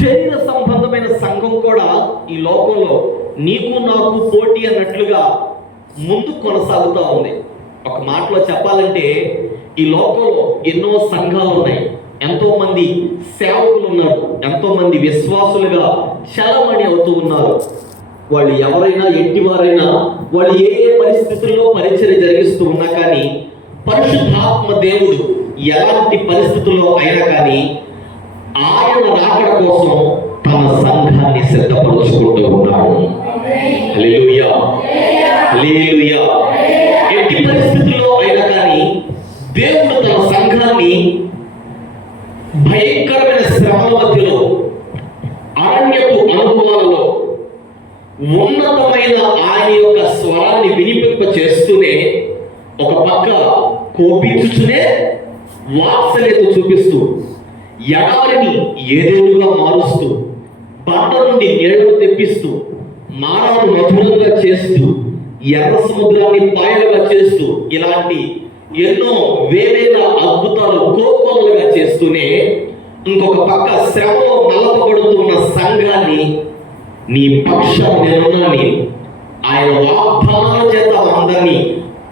శరీర సంబంధమైన సంఘం కూడా ఈ లోకంలో నీకు నాకు పోటీ అన్నట్లుగా ముందు కొనసాగుతూ ఉంది. ఒక మాటలో చెప్పాలంటే ఈ లోకంలో ఎన్నో సంఘాలు ఉన్నాయి, ఎంతో మంది సేవకులు ఉన్నారు, ఎంతో మంది విశ్వాసులుగా చలమణి అవుతూ ఉన్నారు. వాళ్ళు ఎవరైనా ఎట్టివారైనా వాళ్ళు ఏ ఏ పరిస్థితుల్లో పరిచర్య జరిగిస్తూ ఉన్నా కానీ పరిశుద్ధాత్మ దేవుడు ఎలాంటి పరిస్థితుల్లో అయినా కానీ ఆయన రాకడ కోసం తన సంఘాన్ని సిద్ధపరుచుకుంటూ ఉన్నాడు. హల్లెలూయా, హల్లెలూయా. ఎట్టి పరిస్థితుల్లో అయినా కానీ దేవుడు తన సంఘాన్ని భయంకరమైన శ్రమల మధ్యలో, అరణ్యపు అనుభవాలలో ఉన్నతమైన ఆయన యొక్క స్వరాన్ని వినిపింప చేస్తూనే ఒక పక్క కోపించుతూనే వాత్సల్యత చూపిస్తూ, ఎడారిని ఏదేనుగా మారుస్తూ, బండ నుండి నీళ్లను తెప్పిస్తూ, మానవును మధురంగా చేస్తూ, ఎర్ర సముద్రాన్ని పాయలుగా చేస్తూ, ఇలాంటి ఎన్నో వేవేల అద్భుతాలు కోకొల్లగా చేస్తూనే ఇంకొక పక్క శ్రమలో నలపబడుతున్న సంఘాన్ని నీ పక్షాన నేనున్నానని ఆయన వాగ్దానాల చేత అందరినీ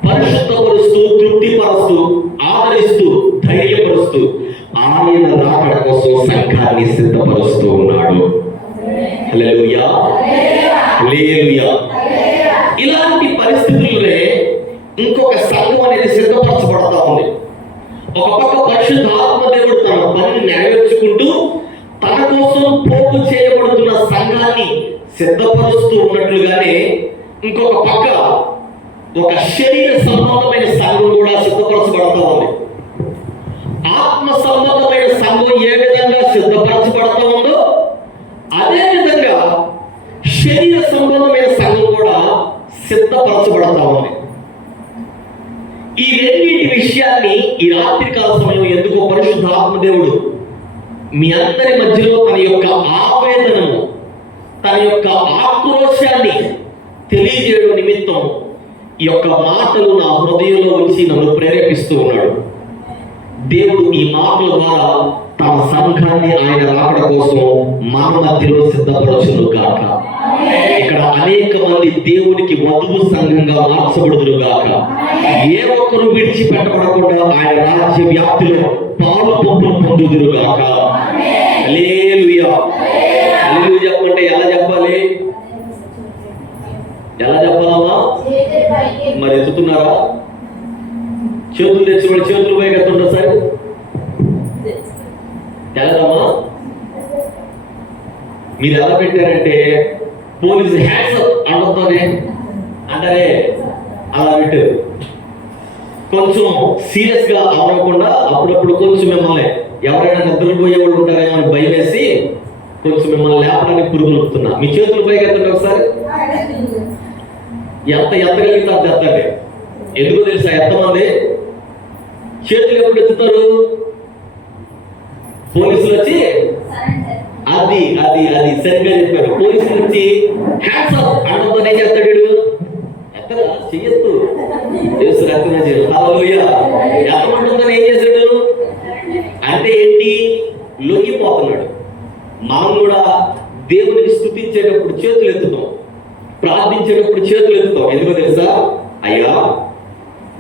పరిశుద్ధపరుస్తూ, తృప్తిపరుస్తూ, ఆదరిస్తూ, ధైర్యపరుస్తూ ఆయన రాకడ కోసం సంఘాన్ని సిద్ధపరుస్తూ ఉన్నాడు. హల్లెలూయా, హల్లెలూయా. ఇలాంటి పరిస్థితుల్లోనే ఇంకొక సంఘం అనేది సిద్ధపరచబడతా ఉంది. ఒక పక్క పరిశుద్ధాత్మ దేవుడు తన పనిని నెరవేర్చుకుంటూ తన కోసం పోగు చేయబడుతున్న సంఘాన్ని సిద్ధపరుస్తూ ఉన్నట్లుగానే ఇంకొక పక్క ఒక శరీర సంబంధమైన సంఘం కూడా సిద్ధపరచబడతా ఉంది. ఆత్మ సంబంధమైన సంఘం ఏ విధంగా సిద్ధపరచబడతా ఉందో అదే విధంగా శరీర సంబంధమైన సంఘం కూడా సిద్ధపరచబడతా ఉంది. ఈ రెండింటి విషయాన్ని ఈ రాత్రికాల సమయం ఎందుకో పరిశుద్ధాత్మ దేవుడు మీ అందరి మధ్యలో తన యొక్క ఆవేదనను, తన యొక్క ఆక్రోశాన్ని తెలియజేయడం నిమిత్తం ఈ యొక్క మాటలు నా హృదయంలో ఉంచి నన్ను ప్రేరేపిస్తూ ఉన్నాడు. దేవుడు ఈ మాటల ద్వారా తన సంఘాన్ని ఆయన రాకడ కోసం మన మధ్యలో సిద్ధపరచును గాక. ఇక్కడ అనేక మంది దేవునికి వధువు సంఘంగా మార్చబడుదురు గాక. ఏ ఒక్కరు విడిచిపెట్టబడకుండా ఆయన రాజ్య వ్యాప్తిలో పాలు పంపులు పొందుదురు గాక. హల్లెలూయా, హల్లెలూయా చెప్పంటే ఎలా చెప్పాలి? ఎలా చెప్పాలమ్మా? మరి ఎత్తుతున్నారా? చేతులు తెచ్చి చేతులు పైకి ఎత్తుంటారు సార్. ఎలాగమ్మా? మీరు ఎలా పెట్టారంటే పోలీసు హ్యాండ్స్ అంటతోనే అంటారే, అలా పెట్టారు. కొంచెం సీరియస్ గా అవ్వకుండా అప్పుడప్పుడు కొంచెం మిమ్మల్ని ఎవరైనా నిద్రపోయే వాళ్ళు ఉంటారేమో అని భయం వేసి కొంచెం మిమ్మల్ని లేపడానికి పురుగులుపుతున్నా. మీ చేతులు పైకి ఎత్తండి ఒకసారి. ఎత్తగలిగితే అంత ఎత్తండి. ఎందుకో తెలుసా? ఎంతమంది చేతులు ఎప్పుడు ఎత్తుతారు? పోలీసులు వచ్చి అది అది అది సరిగ్గా చెప్పారు. పోలీసులు వచ్చి హ్యాండ్స్ అప్ అనడంతో ఏం చేస్తాడు? ఎత్తరా చెయ్యొద్దు, యేసు రక్తమే చేయదు. హల్లెలూయా. ఎత్తమంటుందో ఏం చేశాడు అంటే ఏంటి? లొంగిపోతున్నాడు. మనం కూడా దేవుడిని స్తుతించేటప్పుడు చేతులు ఎత్తుతాం, ప్రార్థించేటప్పుడు చేతులు ఎత్తుతాం. ఎందుకో తెలుసా? అయ్యా,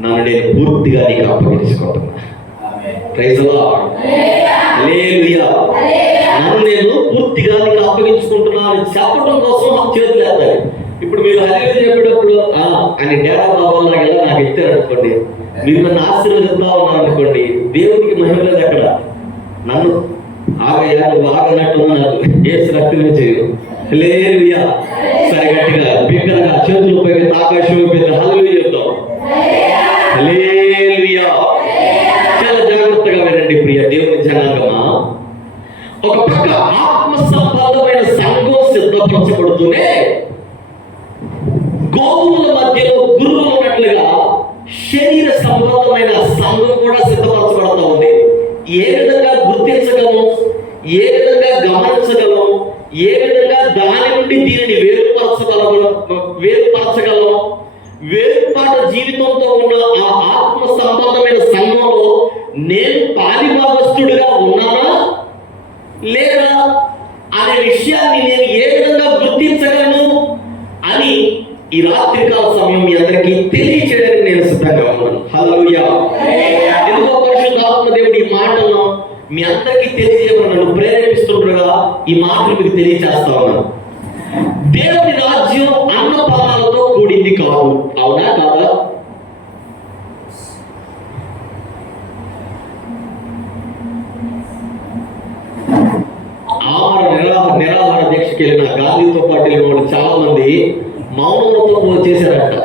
నన్ను నేను పూర్తిగా నీకు అప్పగించుకుంటున్నా. ప్రైజ్ ది లార్డ్, హల్లెలూయా. నన్ను నేను పూర్తిగా నీకు అప్పగించుకుంటున్నాను చెప్పడం కోసం చేతులు ఎత్తాలి. ఇప్పుడు మీరు హల్లెలూయా చెప్పేటప్పుడు అని డేరా బాబా ఎలా నాకు ఎత్తారు అనుకోండి, మీరు నన్ను ఆశీర్వదిస్తా ఉన్నారు అనుకోండి, దేవునికి మహిమ లేదు అక్కడ. నన్ను ఆగయ్యా, నువ్వు ఆగనట్టు నాకు యేసు రక్తమే చేయు. హల్లెలూయా. సరే గట్టిగా బిగ్గరగా చేతులు పైకి ఆకాశం పెద్ద హల్లెలూయా చెప్తాం. హల్లెలూయా. చాలా జాగ్రత్తగా వినండి ప్రియ దేవుని జనాంగమా. ఒక పక్క ఆత్మ సంబంధమైన సంఘం సిద్ధపరచబడుతూనే గోధుమల మధ్యలో గురువులు ఉన్నట్లుగా శరీర సంబంధమైన సంఘం కూడా సిద్ధపరచబడతా ఉంది. ఏ విధంగా గుర్తించగలం, ఏ విధంగా గమనించగలం, ఏ విధంగా దాని నుండి దీనిని వేరుపరచగలం, వేరుపాట జీవితంతో ఉన్న ఆ ఆత్మ సంబంధమైన సంఘంలో నేను పాలిభాగస్తుడిగా ఉన్నానా లేదా అనే విషయాన్ని నేను ఏ విధంగా గుర్తించగలను అని ఈ రాత్రికాల సమయం మీ అందరికీ తెలియచేయడానికి నేను సిద్ధంగా ఉన్నాను. హల్లెలూయా. ఎందుకో పరిశుద్ధాత్మ దేవుడి ఈ మాటలను మీ అందరికీ తెలియజేయమని నన్ను ప్రేరేపిస్తుండగా ఈ మాటలు మీకు తెలియజేస్తా ఉన్నాను. దేవుని రాజ్యం అన్నపానాలతో కూడింది కాదు. అవునా కాదా? నిరాహార దీక్షకి వెళ్ళిన గాంధీతో పాటు వెళ్ళిన వాళ్ళు చాలా మంది మౌనవ్రతం చేశారంట.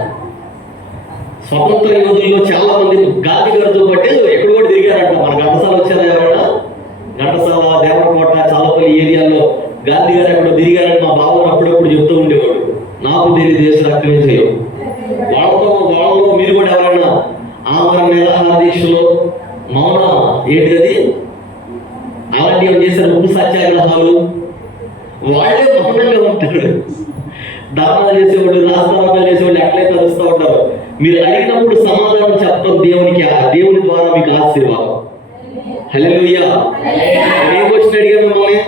స్వతంత్ర యోధుల్లో చాలా మంది గాంధీ గారితో పాటు ఎక్కడ కూడా తిరిగారంట. మన ఘంటసాల వచ్చారా ఎవరైనా? ఘంటసాల, దేవరకోట, చాలపల్లి ఏరియాలో గాంధీ గారు ఎక్కడో తిరిగారని మా బాబు అప్పుడప్పుడు చెప్తూ ఉండేవాడు. నాకు తెలియదు దేశ రక్తమే చేయం. వాళ్ళలో మీరు కూడా ఎవరైనా ఆమరణ నిరాహార దీక్షలో మౌన ఏంటిది అలాంటివి చేశారు, ఉప్పు సత్యాగ్రహాలు, వాళ్ళే మౌనంగా ఉంటాడు. దానాలు చేసేవాళ్ళు, రాస్తారాలు చేసేవాళ్ళు ఎట్లయితే అరుస్తూ ఉంటారు. మీరు అడిగినప్పుడు సమాధానం చెప్పడం దేవునికి, ఆ దేవుని ద్వారా మీకు ఆశీర్వాదం. హల్లెలూయా. ఏం క్వశ్చన్ అడిగారు మిమ్మల్ని?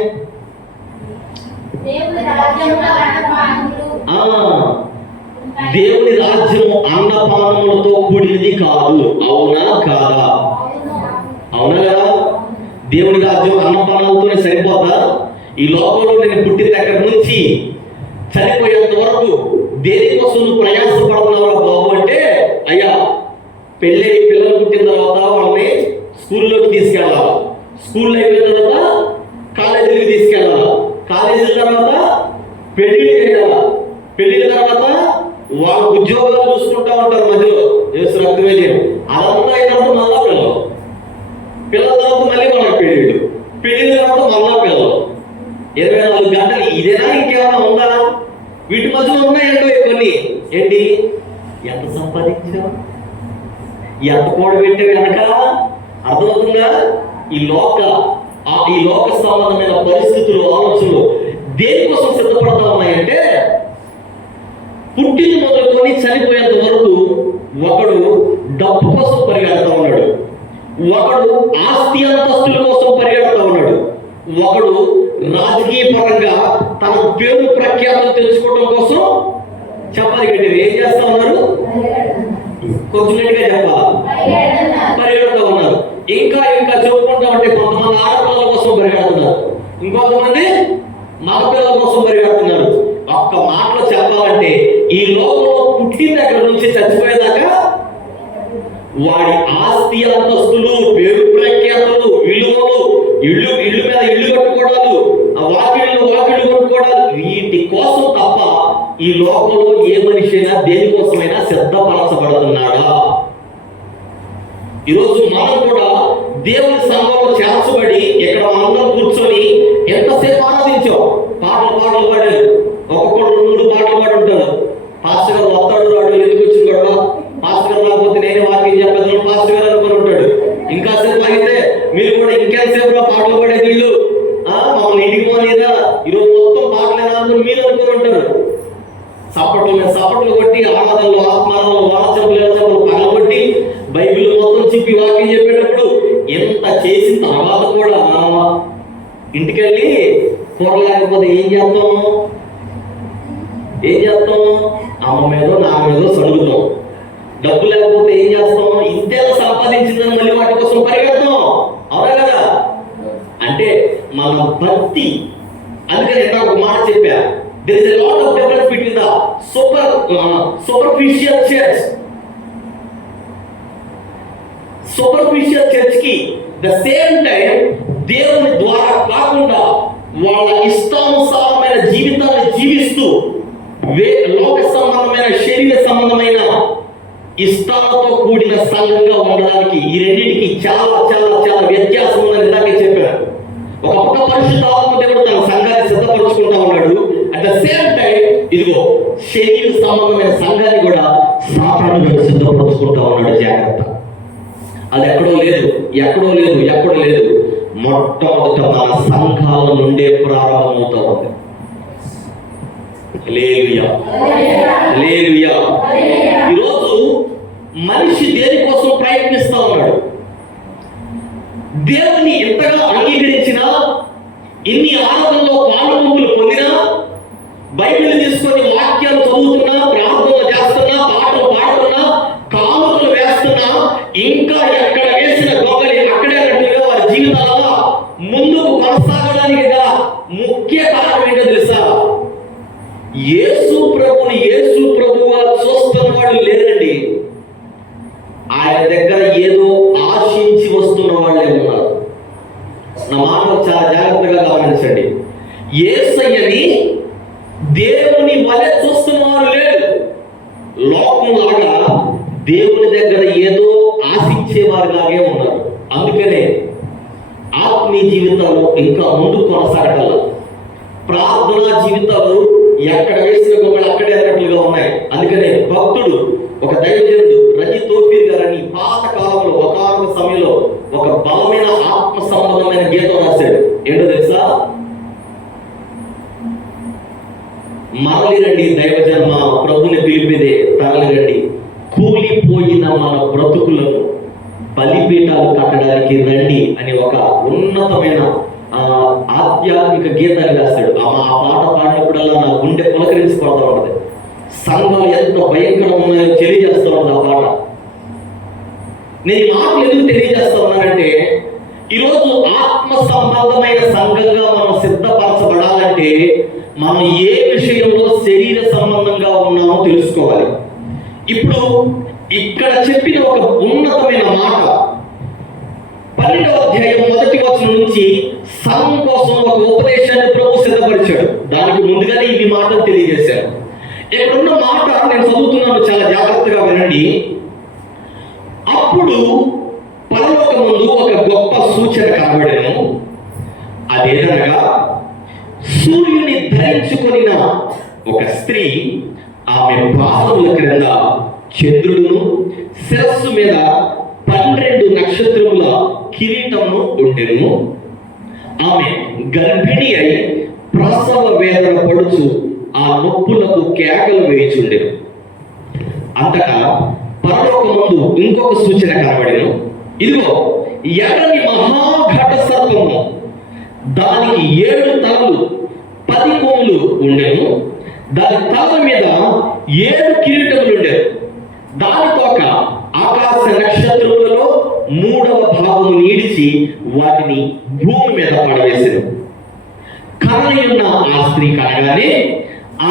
దేవుని రాజ్యం అన్నపానములతో కూడినది కాదు. అవునా కాదా? అవునా కదా? దేవుని రాజ్యం అన్నపానాలతోనే సరిపోతా? ఈ లోకంలో నేను పుట్టిన దగ్గర నుంచి చనిపోయేంత వరకు దేనికోసం నువ్వు ప్రయాసపడుతున్నావు బాబు అంటే, అయ్యా పెళ్ళి పిల్లలు పుట్టిన తర్వాత వాళ్ళని స్కూల్లోకి తీసుకెళ్ళాలి, స్కూల్లో అయిపోయిన తర్వాత కాలేజీకి తీసుకెళ్ళాలి, కాలేజీ తర్వాత పెళ్లి చేయాలి, పెళ్లి తర్వాత వాళ్ళ ఉద్యోగాలు చూసుకుంటా ఉంటారు మధ్యలో యేసు రక్తమే చేయడం. అదంతా అయిన తర్వాత మళ్ళా పిల్లల తర్వాత మళ్ళీ వాళ్ళ పెళ్లి తర్వాత మళ్ళా పిల్లలు. 24 గంటలు ఇదేనా? ఇంకేమైనా ఉందా? వీటి మధ్యలో ఉన్నాయంటో కొన్ని. ఏంటి? ఎంత సంపాదించావు, ఎంత కూడబెట్టావు వెనక? అర్థమవుతుందా? ఈ లోక సంబంధమైన పరిస్థితులు, ఆలోచనలు దేనికోసం సిద్ధపడతా ఉన్నాయంటే, పుట్టిన మొదలుకొని చనిపోయేంత వరకు ఒకడు డబ్బు కోసం పరిగెడతా ఉన్నాడు, ఒకడు ఆస్తి అంతస్తుల కోసం పరిగెడతా ఉన్నాడు, ఒకడు రాజకీయ పరంగా తన పేరు ప్రఖ్యాతులు తెలుసుకోవడం కోసం చెప్పాలి గట్టి ఏం చేస్తా ఉన్నారు? కొంచెం గట్టిగా చెప్పాలి, పరిగెడతా ఉన్నారు. ఇంకా చెప్పుకుంటా ఉంటే కొంతమంది ఆడపిల్లల కోసం పరిగెడుతున్నారు, ఇంకొంతమంది మగపిల్లల కోసం పరిగెడుతున్నారు. ఒక్క మాటలో చెప్పాలంటే ఈ లోకంలో పుట్టిన దగ్గర నుంచి చచ్చిపోయేదాకా వాడి ఆస్తి అంతస్తులు, పేరు ప్రఖ్యాతులు, విలువలు, ఇల్లు మీద ఇల్లు కట్టుకోవడాలు, వాకిళ్ళు కట్టుకోవడాలు, వీటి కోసం తప్ప ఈ లోకంలో ఏ మనిషి అయినా దేనికోసమైనా సిద్ధపరచబడుతున్నాడా? ఈరోజు మనం కూడా దేవుని సంఘంలో చేర్చబడి ఇక్కడ మనందరం కూర్చొని ఎంతసేపు ఆరాధించాం. పాటలు పాడారు, ఒక్కొక్కరు 3 పాటలు పాడు ఉంటారు. పాస్టర్ గారు వస్తాడు రాడు, ఎందుకు వచ్చింది కూడా పాస్టర్ గారు రాకపోతే నేనే వాక్యం చెప్పేది పాస్టర్ గారు అనుకుని ఉంటాడు. ఇంకా సేపు అయితే మీరు కూడా ఇంకెంతసేపు పాటలు పాడే వీళ్ళు మమ్మల్ని ఇంటికి పోలేదా, ఈరోజు మొత్తం పాటలేదా అనుకుని మీరు అనుకుని ఉంటారు. సపట్లు కొట్టి ఆరాధనలు, ఆత్మారాధనలు, వారసలు పగలగొట్టి బైబిల్ మొత్తం చెప్పి వాక్యం చెప్పేటప్పుడు ఎంత చేసిన తర్వాత కూడా ఇంటికెళ్ళి కూర లేకపోతే ఏం చేస్తాము? అమ్మ మీదో నా మీదో సడుగుతాం. డబ్బు లేకపోతే ఏం చేస్తాం? ఇంతేలా సంపాదించిందని మళ్ళీ వాటి కోసం పరిగెడతాం. అవునా కదా? అంటే మన భక్తి. అందుకని నేను ఒక మాట చెప్పా, there is a lot of difference between the superficial church కి the same time దేవుని ద్వారా కాకుండా వాళ్ళ ఇష్టానుసారమైన జీవితాన్ని జీవిస్తూ లోక సంబంధమైన, శరీర సంబంధమైన ఇష్టాలతో కూడిన సంఘంగా ఉండడానికి ఈ రెండింటికి చాలా చాలా చాలా వ్యత్యాసం ఉందని ఇందాకే చెప్పాను. ఒక పక్క పరిశుద్ధాత్మ దేవుడు తన సంఘాన్ని సిద్ధపరుచుకుంటా ఉన్నాడు, అట్ ద సేమ్ టైం ఇదిగో శరీర సంబంధమైన సంఘాన్ని కూడా సాతానుడు సిద్ధపరుచుకుంటా ఉన్నాడు. జాగ్రత్త. అది ఎక్కడో లేదు. మొట్టమొదట మన సంఘాల నుండే ప్రారంభమవుతా ఉంది. హల్లెలూయా. ఈరోజు మనిషి దేనికోసం ప్రయత్నిస్తా ఉన్నాడు? దేవుని ఎంతగా అంగీకరించినా, ఇన్ని ఆరాధనలో పాల్గొని ముఖ్య కారణం ఏంటో తెలుసా? యేసు ప్రభువుగా చూస్తున్న వాళ్ళు లేరండి. ఆయన దగ్గర ఏదో ఆశించి వస్తున్న వాళ్ళే ఉన్నారు. నా మాటలు చాలా జాగ్రత్తగా గమనించండి. యేసయ్యని దేవుని వలె చూస్తున్న వారు లేరు. లోకంలాగా దేవుని దగ్గర ఏదో ఆశించేవారిలాగే ఉన్నారు. అందుకనే ఆత్మీయ జీవితాలు ఇంకా ముందు కొనసాగటం, ప్రార్థనా జీవితాలు ఎక్కడ వేసిన గొప్పలు అక్కడే అన్నట్లుగా ఉన్నాయి. అందుకనే భక్తుడు, ఒక దైవజనుడు రజిత్ తోఫీర్ గారని పాత కాలంలో ఒకానొక సమయంలో ఒక బలమైన ఆత్మ సంబంధమైన గీతం రాశాడు. ఏంటో తెలుసా? మరలిరండి దైవజన్మ ప్రభుని పిలిపిదే, తరలిరండి కూలిపోయిన మన బ్రతుకులను బలిపీఠాలు కట్టడానికి రండి అని ఒక ఉన్నతమైన ఆధ్యాత్మిక గీతాన్ని రాస్తాడు. ఆ పాట పాడినప్పుడల్లా నా గుండె పులకరించిపోతూ ఉంటుంది. సంఘం ఎంత భయంకరంగా ఉన్నాయో తెలియజేస్తూ ఉంటుంది ఆ పాట. నేను ఈ మాటలు ఎందుకు తెలియజేస్తా ఉన్నానంటే, ఈరోజు ఆత్మ సంబంధమైన సంఘంగా మనం సిద్ధపరచబడాలంటే మనం ఏ విషయంలో శరీర సంబంధంగా ఉన్నామో తెలుసుకోవాలి. ఇప్పుడు ఇక్కడ చెప్పిన ఒక ఉన్నతమైన మాట 12వ అధ్యాయం 1వ వచనం నుంచి సంఘం కోసం ఒక ఉపదేశాన్ని ప్రభు సిద్ధపరిచాడు. దానికి ముందుగానే ఈ మాటలు తెలియజేశాడు. ఇక్కడున్న మాట నేను చదువుతున్నాను, చాలా జాగ్రత్తగా వినండి. అప్పుడు పరలోకమందు ఒక గొప్ప సూచన కనబడెను. అదేదనగా సూర్యుని ధరించుకొనిన ఒక స్త్రీ, ఆమె పాదముల క్రింద చంద్రుడును, శిరస్సు మీద 12 నక్షత్రముల కిరీటమును ఉండెను. ఆమె గర్భిణి అయి ప్రసవ వేదన పడుచు ఆ నొప్పులకు కేకలు వేయుచుండెను. అంతటా పరలోకమందు ఇంకొక సూచన కనబడెను. ఇదిగో ఎర్రని మహాఘట సర్పము, దానికి 7 తలలు 10 కొమ్ములు ఉండెను. దాని తల మీద 7 కిరీటములు ఉండెను. దాని తోక ఆకాశ నక్షత్రములలో 3వ భాగము నీడిచి వాటిని భూమి మీద పడవేసెను. కనయున్న ఆ స్త్రీ కనగానే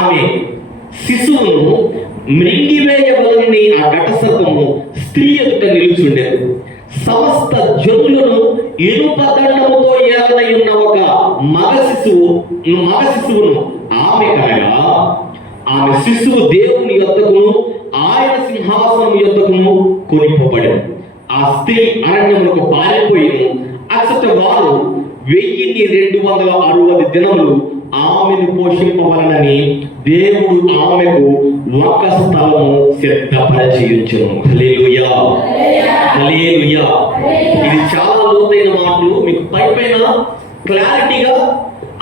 ఆమె శిశువును మృంగివేయవలనని ఆ ఘటసర్పము స్త్రీ ఎదుట నిలుచుండెను. సమస్త జనులను ఇనుప దండముతో ఏలనై ఉన్న ఒక మగ శిశువును ఆమె కనగా, ఆమె శిశువు దేవుని యొద్దకును ఆయన సింహాసనం యొద్దకును కొనిపోబడెను. ఆ స్త్రీ అరణ్యములకు పారిపోయిను. అచ్చట వారు 1260 దినములు ఆమెను పోషింపవలనని దేవుడు ఆమెకు ఒక స్థలము సిద్ధపరచియుంచెను. హల్లెలూయా, హల్లెలూయా. ఇది చాలా లోతైన మాటలు. మీకు పైన క్లారిటీగా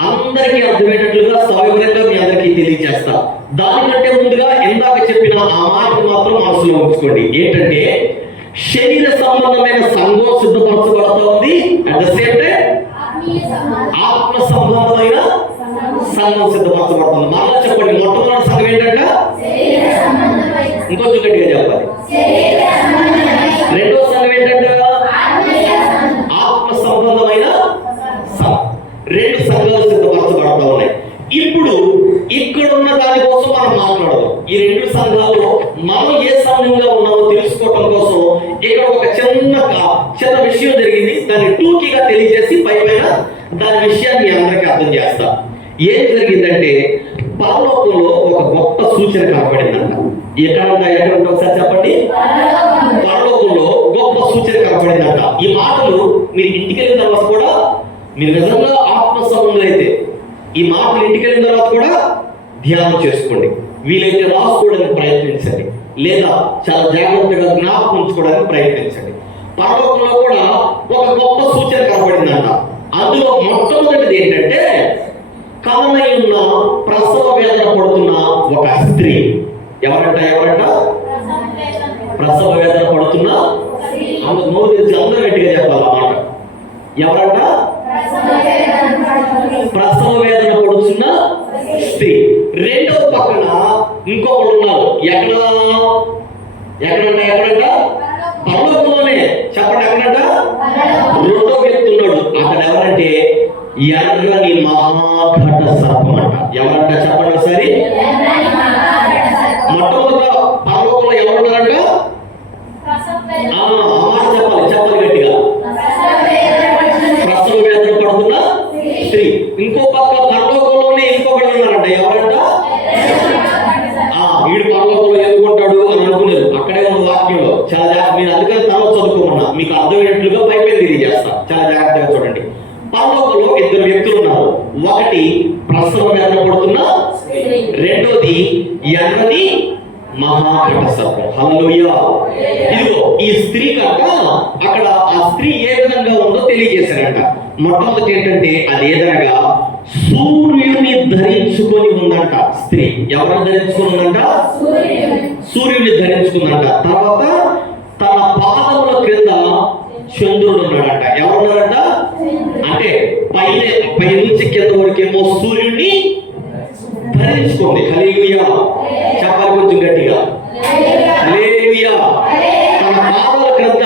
అందరికీ అర్థమయ్యేటట్లుగా సవివరంగా మీ అందరికీ తెలియజేస్తా. దానికంటే ముందుగా ఇందాక చెప్పిన ఆ మాటను మాత్రం మనసులో ఉంచుకోండి. ఏంటంటే, శరీర సంబంధమైన సంఘం సిద్ధపరచబడుతూ ఉంది. అట్ ద సేమ్ టైం ఆత్మ సంబంధమైన సంఘం సిద్ధపరచబడుతుంది. మరలా చెప్పండి, మొట్టమొదటి సంఘం ఏంటంటే, ఇంకొంచెం గట్టిగా చెప్పాలి. రెండో సంఘం ఏంటంటే ఆత్మ సంబంధమైన సంఘం. 2 సంఘాలు సిద్ధపరచబడుతూ ఉన్నాయి. ఇప్పుడు ఇక్కడ ఉన్న దానికోసం మనం మాట్లాడదాం. ఈ 2 సంఘాల్లో మనం ఏ సంఘంగా ఉన్నామో తెలుసుకోవడం కోసం ఇక్కడ ఒక చిన్న విషయం జరిగింది. దాన్ని టూకీగా తెలియజేసి పైన దాని విషయాన్ని అందరికీ అర్థం చేస్తా. ఏం జరిగిందంటే, పరలోకంలో ఒక గొప్ప సూచన కనపడిందంట. ఎక్కడ ఒకసారి చెప్పండి. పరలోకంలో గొప్ప సూచన కనపడిందంట. ఈ మాటలు మీరు ఇంటికి వెళ్ళిన తర్వాత కూడా, మీరు నిజంగా ఆత్మ సంబంధులు అయితే ఈ మాటలు ఇంటికి వెళ్ళిన తర్వాత కూడా ధ్యానం చేసుకోండి. వీలైతే రాసుకోవడానికి ప్రయత్నించండి, లేదా చాలా జాగ్రత్తగా జ్ఞాపకం ఉంచుకోవడానికి ప్రయత్నించండి. పరలోకంలో కూడా ఒక గొప్ప సూచన కనబడిందంట. అందులో మొట్టమొదటిది ఏంటంటే, కమనై ఉన్న ప్రసవ వేదన పడుతున్న ఒక స్త్రీ. ఎవరంట? ప్రసవ వేదన పడుతున్న, అందుకు నోరు తెచ్చి అందరూ గట్టిగా చెప్పాలి ఆ మాట. ఎవరంట? ప్రసవ వేదన పడుతున్న స్త్రీ. రెండవ పక్కన ఇంకొకరు ఉన్నారు. ఎక్కడంట? పరలోకంలోనే. చెప్పండి, ఎక్కడంట? రెండో వ్యక్తి ఉన్నాడు. అతడు ఎవరంటే ఎర్రని మహాఘట సర్పం అంట. ఎవరంట చెప్పండి ఒకసారి. మొట్టమొదట పరలోకంలో ఎవరున్నారంట? చెప్పాలి చెప్పాలి గట్టిగా. ప్రసవ వేదన పడుతున్న స్త్రీ. ఇంకో పక్క పరలోకంలోనే ఇంకొకటి ఉన్నారంట. ఎవరంట? వీడు పరలోకంలో ఎందుకుంటాడు అని అనుకున్నారు. అక్కడే ఉన్న వాక్యంలో చాలా జాగ్రత్త. మీరు అందుకని తర్వాత చదువుకోమన్నా మీకు అర్థమైనట్లుగా పైపై తెలియజేస్తా. చాలా జాగ్రత్తగా చూడండి. పరలోకంలో ఇద్దరు వ్యక్తులు ఉన్నారు. ఒకటి ప్రసవ వేదన పడుతున్న, రెండోది ఎర్రని మహాఘట సర్పం. హల్లెలూయా. ఇదిగో ఈ స్త్రీ కనుక అక్కడ ఆ స్త్రీ ఏ విధంగా ఉందో తెలియజేశారంట. మొట్టమొదటి ఏంటంటే అది ఏదనగా సూర్యుని ధరించుకొని ఉందంట స్త్రీ. ఎవరిని ధరించుకొని ఉందంట? సూర్యుని ధరించుకుందంట. తర్వాత తన పాదముల క్రింద చంద్రుడు ఉన్నాడంట. ఎవరున్నారంట? అంటే పై నుంచి కింద వరకేమో సూర్యుడిని ధరించుకుంది. హల్లెలూయా. చెప్పాలి కొంచెం గట్టిగా. హల్లెలూయా. తన పాదాల క్రింద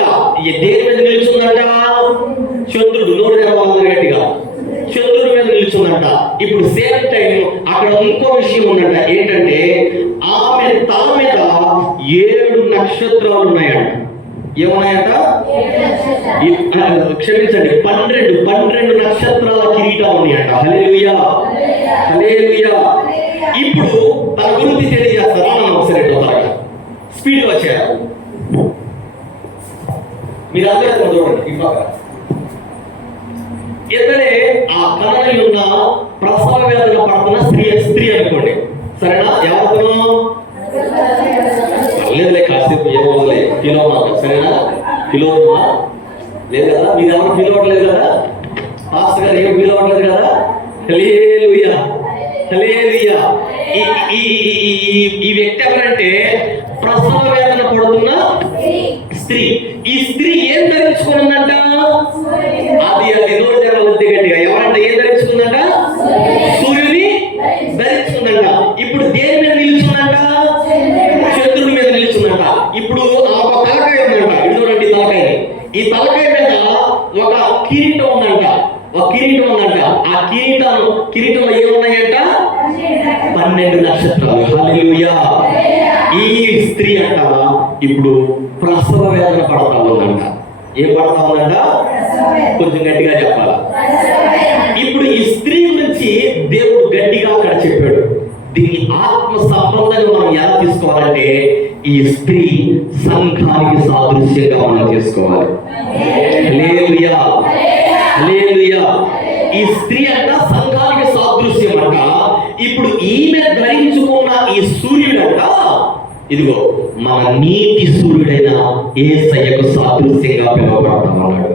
దేని మీద నిలుచుందంట? చంద్రుడు. నోరు తెరవాలి గట్టిగా. చంద్రుడి మీద నిలుచుందంట. ఇప్పుడు సేమ్ టైం అక్కడ ఇంకో విషయం ఉందంట. ఏంటంటే ఆమె తల మీద 7 నక్షత్రాలు ఉన్నాయంట. ఏమున్నాయంట? క్షమించండి, 12 నక్షత్రాల కిరీటం ఉన్నాయంట. హల్లెలూయా. హల్లెలూయా. ఇప్పుడు తన గురించి తెలియజేస్తారా? మనం ఒకసారి త్వరగా స్పీడ్ వచ్చారు. మీరు అందరూ చూడండి. ఈ పక్క ఇతడే ఆ కనని ఉన్న ప్రసవ వేదన పడుతున్న స్త్రీ అనుకోండి. సరేనా? ఎవరితోనో లేదులే, కాసేపు ఏమోలే ఫీల్ అవుతాం. సరేనా? ఫీల్ అవుతున్నా లేదు కదా? మీరు ఎవరు ఫీల్ అవ్వట్లేదు కదా? పాస్టర్ గారు ఏం ఫీల్ అవ్వట్లేదు కదా? హల్లెలూయా. హల్లెలూయా. ఈ వ్యక్తి ఎవరంటే ప్రసవ వేదన పడుతున్న స్త్రీ. ఈ స్త్రీ ఏం ధరించుకున్నదంట? అది నోరు తెరవద్దు గట్టిగా. ఎవరంటే ఏం ధరించుకుందంట? సూర్యుని ధరించుకుందంట. ఇప్పుడు దేని మీద నిలుచుందంట? చంద్రుడి మీద నిలుచుందంట. ఇప్పుడు ఆ ఒక తలకాయ ఉందంట. ఇదిగోండి తలకాయ. ఈ తలకాయ మీద ఒక కిరీటం ఉందంట. ఒక కిరీటం ఉందంట. ఆ కిరీటంలో ఏమున్నాయంట? 12 నక్షత్రాలు. హల్లెలూయా. ఈ స్త్రీ అంట ఇప్పుడు ప్రసవ వేదన పడతా ఉందంట. ఏం పడతా ఉందంట? కొంచెం గట్టిగా చెప్పాలి. ఇప్పుడు ఈ స్త్రీ గురించి దేవుడు గట్టిగా అక్కడ చెప్పాడు. దీన్ని ఆత్మ సంబంధంగా మనం ఎలా తీసుకోవాలంటే ఈ స్త్రీ సంఘానికి సాదృశ్యంగా మనం తీసుకోవాలి. హల్లెలూయా. హల్లెలూయా. ఈ స్త్రీ అంట సంఘానికి సాదృశ్యం అంట. ఇప్పుడు ఈమె ధరించుకున్న ఈ సూర్యుడంట ఇదిగో మన నీతి సూర్యుడైన యేసయ్యకు సాదృశ్యంగా పిలువబడతా ఉన్నాడు.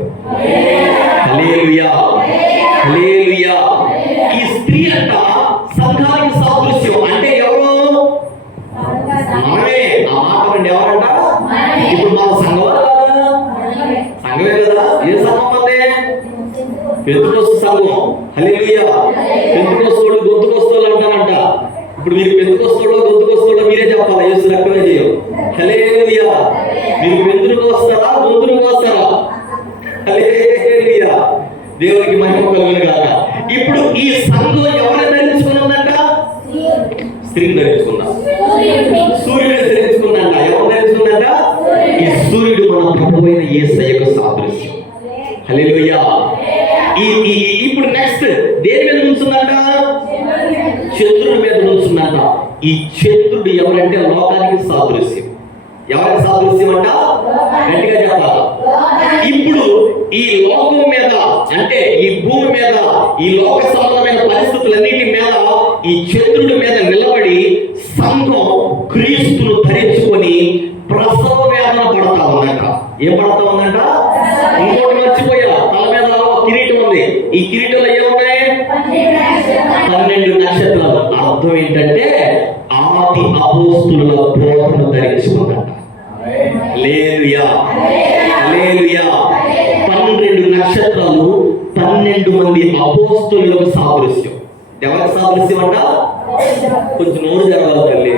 హల్లెలూయా. హల్లెలూయా. ఈ స్త్రీ అంట సంఘానికి సాదృశ్యం. అంటే ఎవరు? మనమే. ఆ మాట రండి. ఎవరంట? ఇప్పుడు మన సంఘం కదా? సంఘమే కదా? ఏ సంఘం అంతే? పెంతుకొస్తు సంఘం. హల్లెలూయా. పెంతుకొస్తోళ్ళు గొంతుకొస్తోళ్ళు అంటారంట. ఇప్పుడు మీరు పెంతుకొస్తోళ్ళో గొంతుకొస్తోళ్ళో మీరే చెప్పాలా? యేసు రక్తమే చేయం. హల్లెలూయా. మీరు పెంతులకు వస్తారా? గొంతులకు వస్తారా? హల్లెలూయా. దేవునికి మహిమ కలుగును గాక. ఇప్పుడు ఈ సంఘం ఎవరిని ధరించుకున్నదంట? స్త్రీని ధరించుకున్నా. సూర్యుడిని ధరించుకున్నదంట. ఎవరు ధరించుకున్నదంట? ఈ సూర్యుడు మన ప్రభువైన యేసయ్యకు సాదృశ్యం. హల్లెలూయా. ఇప్పుడు నెక్స్ట్ దేని మీద నుంచుందంట? చంద్రుడి మీద నుంచుందంట. ఈ చంద్రుడు ఎవరంటే లోకానికి సాదృశ్యం. ఎవరికి సాదృశ్యం అంట? గట్టిగా చెప్పాలి. ఇప్పుడు ఈ లోకం మీద అంటే ఈ భూమి మీద ఈ లోక సంబంధమైన పరిస్థితులన్నిటి మీద ఈ చంద్రుడి మీద నిలబడి సంఘం క్రీస్తును ధరించుకొని ప్రసవ వేదన పడతా ఉందంట. ఏం పడతా ఉందంట? ఇంకోటి మర్చిపోయా. తల మీద కిరీటం ఉంది. ఈ కిరీటంలో ఏమున్నాయి? 12 నక్షత్రాలు. అర్థం ఏంటంటే ఆది అపోస్తుల బోధను ధరించుకుందంట. హల్లెలూయా. హల్లెలూయా. 12 నక్షత్రాలు 12 మంది అపోస్తులకు సాదృశ్యం. ఎవరికి సాదృశ్యం అంట? కొంచెం నోరు జరగాలి తల్లి.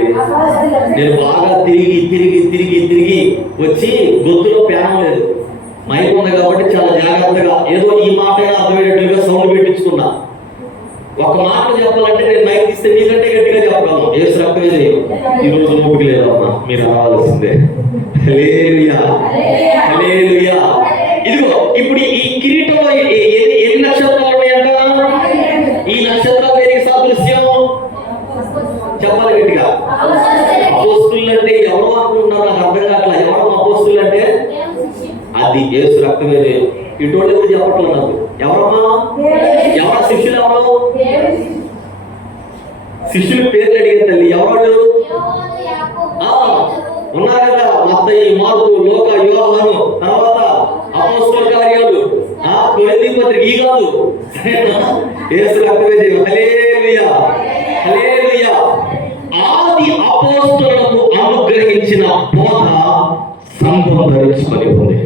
నేను బాగా తిరిగి తిరిగి తిరిగి తిరిగి వచ్చి గొంతులో ప్యానం లేదు. మైక్ ఉంది కాబట్టి చాలా జాగ్రత్తగా ఏదో ఈ మాట అర్థమయ్యేటట్లుగా సౌండ్ పెట్టించుకున్నా. ఒక మాట చెప్పాలంటే నేను మైక్ ఇస్తే మీకంటే గట్టిగా చెప్పగలను. యేసు రక్తమే చేయం. ఈరోజు నోపిక లేదమ్మా, మీరు రావాల్సిందే. హల్లెలూయా, హల్లెలూయా. ఇదిగో ఇప్పుడు ఈ కిరీటంలో ఎన్ని నక్షత్రాలు ఉన్నాయంట? ఈ నక్షత్రాలు దేనికి సాదృశ్యం? చెప్పాలి గట్టిగా. అపోస్తులు అంటే ఎవరు అనుకుంటున్నారు? నాకు అర్థం కావట్లేదు. ఎవరు అపోస్తులు అంటే? అది యేసు రక్తమే చేయం. ఇటువంటి కూడా చెప్పట్లేదు నాకు. ఎవరమ్మా? ఎవరు శిష్యులు? ఎవరు శిష్యుల పేర్లు అడిగే తల్లి ఎవరు ఉన్నారు కదా? మత్తయి, మార్కు, లూకా, యోహాను, తర్వాత అపోస్తలుల కార్యాలు, కొరింథీ పత్రిక. ఈ కాదు, యేసు రక్తమే చేయం. హల్లెలూయా, హల్లెలూయా. ఆది అపోస్తలులకు అనుగ్రహించిన బోధ సంఘం ధరించుకొని ఉంది.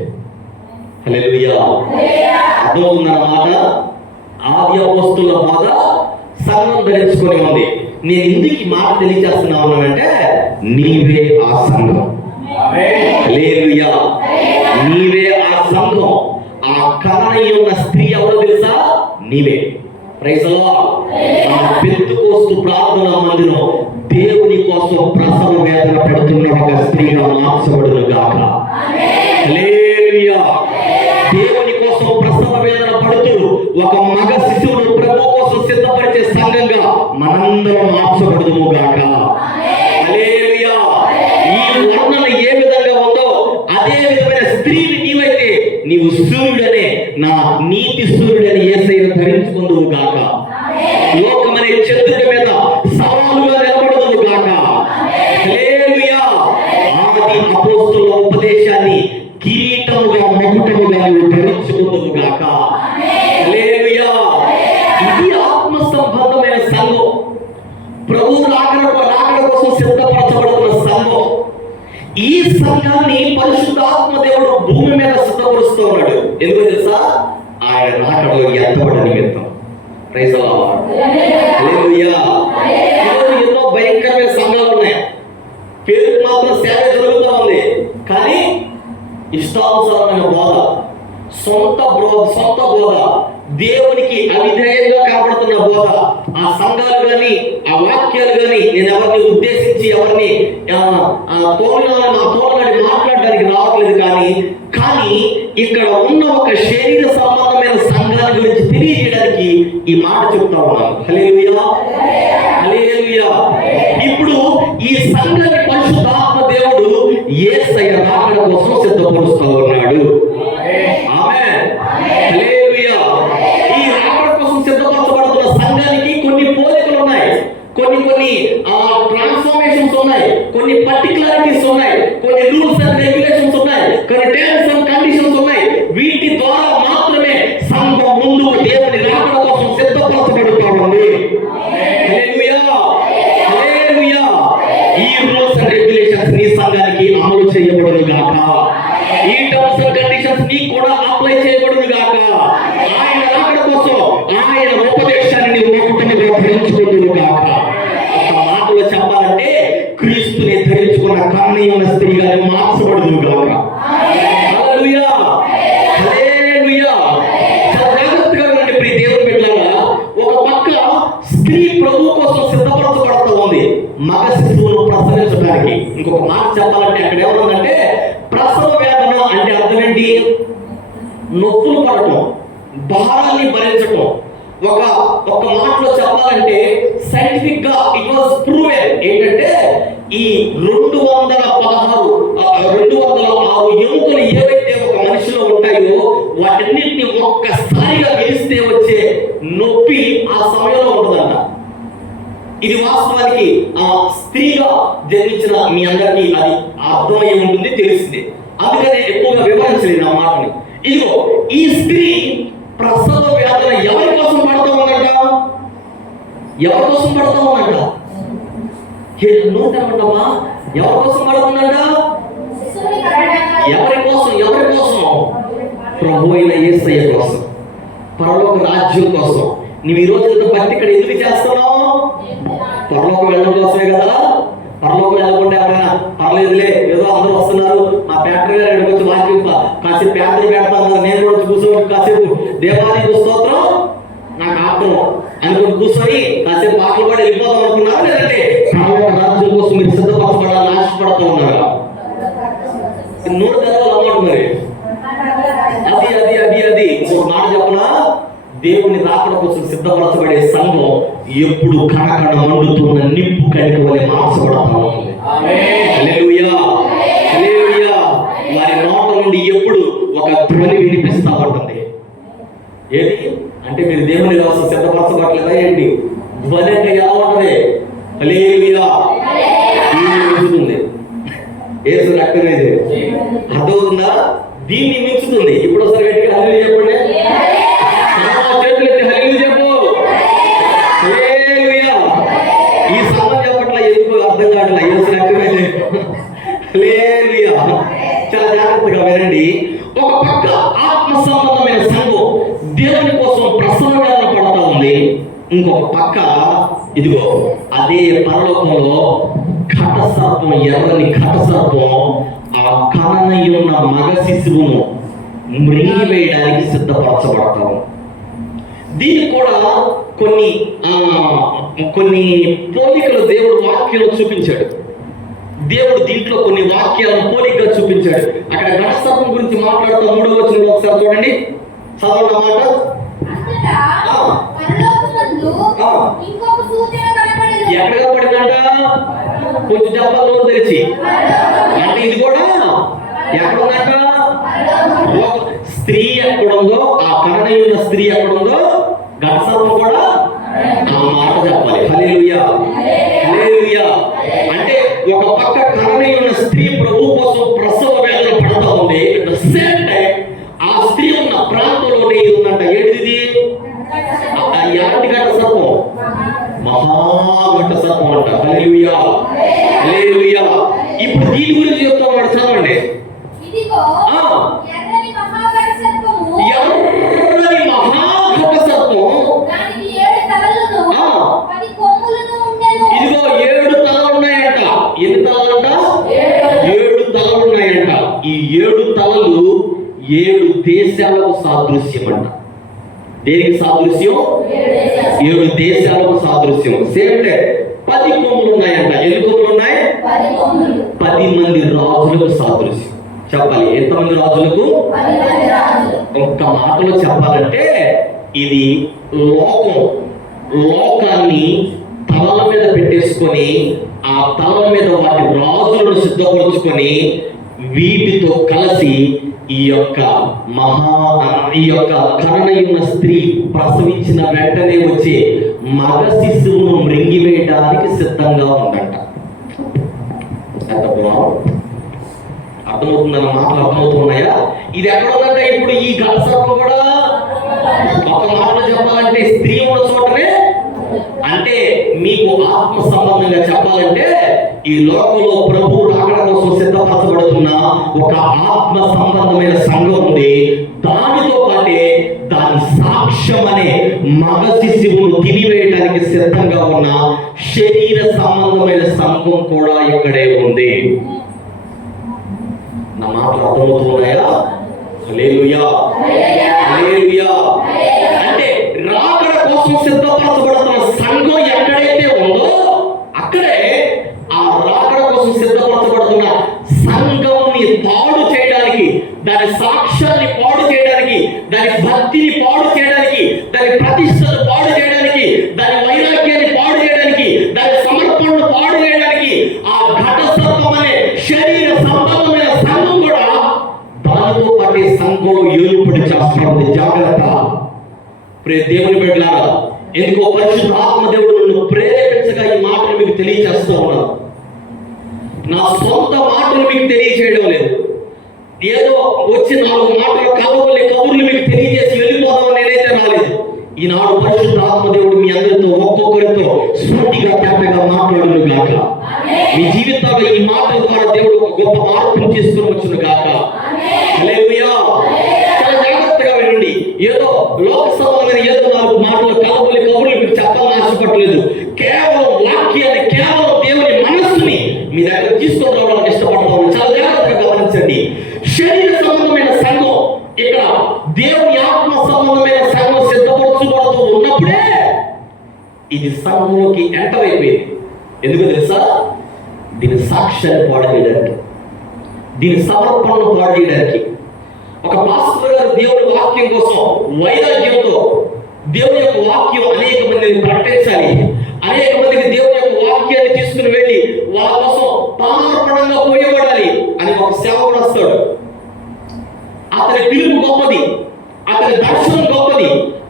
హల్లెలూయా. అర్థమవుతుందన్నమాట. ఆది అపోస్తలుల బోధ సంఘం ధరించుకొని ఉంది. నేను ఎందుకు ఈ మాట తెలియజేస్తున్నాను అంటే, నీవే ఆ సంఘం. హల్లెలూయా. నీవే ఆ సంఘం. ఆ కననీయ ఉన్న స్త్రీ ఎవరో తెలుసా? నీవే. Praise the lord. ఆ పెంతెకోస్తు ప్రార్థన మందిరం దేవుని కోసం ప్రసవ వేదన పడుతున్న ఒక స్త్రీగా మార్చబడును గాక. హల్లెలూయా. దేవుని కోసం ప్రసవ వేదన పడుతూ ఒక మగ శిశువును ప్రభు కోసం సిద్ధపరిచే సంఘంగా మనందరం మార్చబడును గాక. హల్లెలూయా. ఈ వర్ణన ఏ విధంగా ఉందో అదే విధమైన స్త్రీని నీవైతే నీవు సూర్యుడనే, నా నీతి సూర్యుడని యేసయ్యను ధరించుకుందువు గాక. లోకమనే చంద్రుడి మీద సవాలుగా నిలబడదువు గాక. హల్లెలూయా. ఆది అపోస్తలుల ఉపదేశాన్ని కిరీటముగా, మకుటముగా నీవు ధరించుకుందువు గాక. హల్లెలూయా. ఇది ఆత్మ సంబంధమైన సంఘం. ప్రభువు రాకడ కోసం సిద్ధపరచబడుతున్న సంఘం. ఈ సంఘాన్ని పరిశుద్ధాత్మ దేవుడు భూమి మీద సిద్ధపరుస్తూ ఉన్నాడు. ఎందుకో తెలుసా? ఆయన రాకడలో ఎత్తబడిన నిమిత్తం. Praise the lord. హల్లెలూయా. ఈరోజు ఎన్నో భయంకరమైన సంఘాలు ఉన్నాయి. పేరుకు మాత్రం సేవ జరుగుతూ ఉంది, కానీ ఇష్టానుసారమైన బోధ, సొంత బోధ, దేవునికి అవిధేయంగా కనబడుతున్న బోధ. ఆ సంఘాలు కానీ, ఆ వాక్యాలు కానీ నేను ఎవరిని ఉద్దేశించి ఎవరిని తోలనాడి మాట్లాడడానికి రావట్లేదు, కానీ ఇక్కడ ఉన్న ఒక శరీర సంబంధమైన సంఘాల గురించి తెలియజేయడానికి ఈ మాట చెప్తా ఉన్నాను. హల్లెలూయా, హల్లెలూయా. ఇప్పుడు ఈ సంఘాన్ని పరిశుద్ధాత్మ దేవుడు యేసయ్య రాకడ కోసం సిద్ధపరుస్తూ ఉన్నాడు. ఆమేన్, హల్లెలూయా. ఈ రాకడ కోసం సిద్ధపరచబడుతున్న సంఘానికి కొన్ని పోలికలు ఉన్నాయి, కొన్ని ట్రాన్స్ఫర్మేషన్స్ ఉన్నాయి, కొన్ని పర్టికులారిటీస్ ఉన్నాయి, కొన్ని రూల్స్ అండ్ రెగ్యులేషన్స్ ఉన్నాయి, కొన్ని టర్మ్స్ అండ్ కండిషన్స్ ఉన్నాయి. వీటి ద్వారా మాత్రమే సంఘం ముందుకు దేవుని రాకడ కోసం సిద్ధపరచబడుతూ ఉంది. హల్లెలూయా, హల్లెలూయా. ఈ రూల్స్ అండ్ రెగ్యులేషన్స్ నీ సంఘానికి అమలు చేయబడును గాక. ఈ టర్మ్స్ అండ్ కండిషన్స్ నీకు కూడా అప్లై చేయబడును గాక. ఆయన రాకడ కోసం ఆయన ఉపదేశాన్ని నీవు మొక్కుతున్నగా ధరించుకుందును గాక. ఒక మాటలో చెప్పాలంటే క్రీస్తుని ధరించుకున్న కన్యక స్త్రీగా మార్చబడును గాక. హల్లెలూయా, హల్లెలూయా. చాలా జాగ్రత్తగా ఉండండి ప్రియ దేవుని బిడ్డలారా. ఒక పక్క స్త్రీ ప్రభు కోసం సిద్ధపరచబడుతూ ఉంది మగ శిశువును ప్రసవించడానికి. ఇంకొక మాట చెప్పాలంటే అక్కడ ఏమవుతుందంటే, ప్రసవ వేదన అంటే అర్థం ఏంటి? నొప్పులు పడటం, భారాన్ని భరించటం. ఒక మాటలో చెప్పాలంటే సైంటిఫిక్ గా ఇట్ వాస్ ప్రూవెన్ ఏంటంటే, ఈ 216 ఎముకలు ఏవైతే ఒక మనిషిలో ఉంటాయో వాటన్నిటిని ఒక్కసారిగా విరిస్తే వచ్చే నొప్పి ఆ సమయంలో ఉంటుందంట. ఇది వాస్తవానికి ఆ స్త్రీగా జన్మించిన మీ అందరికీ అది అర్థమయ్యే ఉంటుంది, తెలిసిందే. అందుకనే ఎక్కువగా వివరించలేదు ఆ మాటని. ఇదిగో ఈ స్త్రీ ప్రసవ వేదన ఎవరి కోసం పడుతూ ఉందంట? ఎవరి కోసం పడుతూ ఉందంట? నూతనమ్మా, ఎవరి కోసం పడుతుందంట? ఎవరి కోసం? ఎవరి కోసం? ప్రభు అయిన యేసయ్య కోసం, పరలోక రాజ్యం కోసం. నువ్వు ఈ రోజు ఇంత భక్తి ఇక్కడ ఎందుకు చేస్తున్నావు? పరలోకం వెళ్ళడం కోసమే కదా. పరలోకం వెళ్ళకుండా ఎవరైనా పర్లేదులే, ఏదో అందరూ వస్తున్నారు, మా ఫ్యాక్టరీ గారు వచ్చి వాక్యం కాసేపు పేదలు పెడతాను కదా, నేను కూడా కూర్చొని కాసేపు దేవానికి స్తోత్రం నాకు ఆత్మ అనుకుని కూర్చొని కాసేపు పాటలు పడి వెళ్ళిపోదాం అనుకున్నారా? లేదంటే రాజ్యం కోసం మీరు సిద్ధపరచబడాలని ఆశపడుతూ ఉన్నారా? నోరు తెరవాలి అన్నమాట. మరి అది ఇంకొక మాట చెప్పనా, దేవుని రాకడ కోసం సిద్ధపరచబడే సంఘం ఎప్పుడు కనకడ మండుతున్న నిప్పు కణిక వలె మార్చబడతా ఉంటుంది. హల్లెలూయా, హల్లెలూయా. వారి నోట నుండి ఎప్పుడు ఒక ధ్వని వినిపిస్తా ఉంటుంది. ఏది అంటే మీరు దేవుని కోసం సిద్ధపరచబడలేదా ఏంటి? ధ్వని అంటే ఎలా ఉంటుంది? హల్లెలూయా మించుతుంది. యేసు రక్తం ఇది అర్థమవుతుందా? దీన్ని మించుతుంది. ఇప్పుడు ఒకసారి గట్టిగా హల్లెలూయా చెప్పండి. చేతులు ఎత్తి హల్లెలూయా చెప్పు. హల్లెలూయా. ఈ సమయం చెప్పట్ల ఎందుకు అర్థం కావట్లే. యేసు రక్తం ఇది. హల్లెలూయా. చాలా జాగ్రత్తగా వినండి. ఒక పక్క ఆత్మ సంబంధమైన సంఘం దేవుని కోసం ప్రసన్నగా పడతా ఉంది. ఇంకొక పక్క ఇదిగో అదే పరలోకంలో ఘట సర్పం, ఎర్రని ఘట సర్పం ఆ కననయున్న మగ శిశువును మృంగి వేయడానికి సిద్ధపరచబడతాం. దీనికి కూడా కొన్ని పోలికలు దేవుడు వాక్యంలో చూపించాడు. దేవుడు దీంట్లో కొన్ని వాక్యాలను పోలికగా చూపించాడు. అక్కడ ఘట సర్పం గురించి మాట్లాడుతూ 3వ వచనంలో ఒకసారి చూడండి, చదవండి మాట. ఎక్కడ కనపడిందంట? కొంచెం చెప్పాలి తెరిచి. అంటే ఇది కూడా ఎక్కడ ఉందంట? స్త్రీ ఎక్కడుందో, ఆ కరణయున్న స్త్రీ ఎక్కడుందో ఘట సర్పం కూడా ఆ మాట చెప్పాలి. హల్లెలూయా, హల్లెలూయా. అంటే ఒక పక్క కరణయున్న స్త్రీ ప్రభు కోసం ప్రసవ వేదన పడతా ఉంది. అట్ ద సేమ్ టైం ఆ స్త్రీ ఉన్న ప్రాంతంలో ఇది ఉందంట. ఏంటిది? ఎలాంటి ఘట సర్పం? మహాఘట సర్పం అంట. హల్లెలూయా, హల్లెలూయా. ఇప్పుడు దీని గురించి చెప్తా ఉన్నాడు, చదవండి. ఎర్రని మహాఘట సర్పం, ఇదిగో 7 తలలు ఉన్నాయంట. ఎన్ని తలలంట? 7 తలలు ఉన్నాయంట. ఈ 7 తలలు 7 దేశాలకు సాదృశ్యం అంట. దేనికి సాదృశ్యం? 7 దేశాలకు సాదృశ్యం. సేమ్ 10 కొమ్ములు ఉన్నాయంట. ఎన్ని కొమ్ములు ఉన్నాయి? 10 మంది రాజులకు సాదృశ్యం. చెప్పాలి, ఎంతమంది రాజులకు? ఒక్క మాటలో చెప్పాలంటే ఇది లోకాన్ని తలల మీద పెట్టేసుకొని ఆ తలల మీద వాటి రాజులను సిద్ధపరుచుకొని వీటితో కలిసి ఈ యొక్క కరణయున్న స్త్రీ ప్రసవించిన వెంటనే వచ్చే మగ శిశువును మృంగివేయడానికి సిద్ధంగా ఉందంట. అర్థమవుతుందన్న మాటలు అర్థమవుతున్నాయా? ఇది ఎక్కడ ఉందంటే ఇప్పుడు ఈ ఘట సర్పం కూడా ఒక మాటలో చెప్పాలంటే స్త్రీ ఉన్న చోటనే. అంటే మీకు ఆత్మ సంబంధంగా చెప్పాలంటే ఈ లోకంలో ప్రభు రాకడ కోసం సిద్ధపరచబడుతున్న ఒక ఆత్మ సంబంధమైన సంఘం ఉంది. దానితో పాటే దాని సాక్ష్యం అనే మగ శిశువును తినివేయడానికి సిద్ధంగా ఉన్న శరీర సంబంధమైన సంఘం కూడా ఇక్కడే ఉంది. నా మాటలు అర్థమవుతున్నాయా? హల్లెలూయా, హల్లెలూయా. అంటే రాకడ కోసం సిద్ధపరచబడుతున్న సంఘం ఎక్కడైతే ఉందో అక్కడే ఆ రాకడ కోసం సిద్ధపరచబడుతున్న సంఘంని పాడు చేయడానికి, దాని సాక్ష్యాన్ని పాడు చేయడానికి, దాని భక్తిని పాడు చేయడానికి, దాని ప్రతిష్టను పాడు చేయడానికి, దాని వైరాగ్యాన్ని పాడు చేయడానికి, దాని సమర్పణను పాడు చేయడానికి ఆ ఘట సర్పం అనే శరీర సంబంధమైన సంఘం కూడా దానితో పాటే సంఘంలో ఏలుపడి చేస్తుంది. జాగ్రత్త ప్రియ దేవుని బిడ్డలారా. ఎందుకో పరిశుద్ధ ఆత్మదేవుడు నన్ను ప్రేరేపించగా ఈ మాటలు మీకు తెలియజేస్తూ ఉన్నాను. నా సొంత మాటలు మీకు తెలియజేయడం లేదు. ఏదో వచ్చి 4 మాటలు కబుర్లు మీకు తెలియజేసి వెళ్ళిపోదామని నేనైతే రాలేదు. ఈనాడు పరిశుద్ధ ఆత్మదేవుడు మీ అందరితో ఒక్కొక్కరితో సూటిగా తేటగా మాట్లాడును గాక. మీ జీవితాల్లో ఈ మాటల ద్వారా దేవుడు ఒక గొప్ప మార్పును తీసుకుని వచ్చును గాక. హల్లెలూయా. చాలా జాగ్రత్తగా వినండి. ఏదో లోక సంబంధమైన ఏదో 4 మాటలు కబుర్లు మీకు చెప్పాలని ఆశపడలేదు. కేవలం వాక్యాన్ని, కేవలం దేవుని మనస్సుని మీ దగ్గర తీసుకొని రావడానికి ఇష్టపడతాను. చాలా జాగ్రత్తగా గమనించండి. శరీర సంబంధమైన సంఘం సంఘంలోకి ఎంటర్ అయిపోయింది. ఎందుకు తెలుసా? దీని సాక్ష్యాన్ని పాడు చేయడానికి, దీని సమర్పణను పాడు చేయడానికి. ఒక పాస్టర్ గారు దేవుని వాక్యం కోసం వైరాగ్యంతో దేవుని యొక్క వాక్యం అనేక మందిని ప్రకటించాలి, అనేక మందికి దేవుని యొక్క వాక్యాన్ని తీసుకుని వెళ్ళి వాళ్ళ కోసం తామర్పణంగా పోయబడాలి అని ఒక సేవకుడు వస్తాడు. అతని పిలుపు గొప్పది, అతని దర్శనం గొప్పది,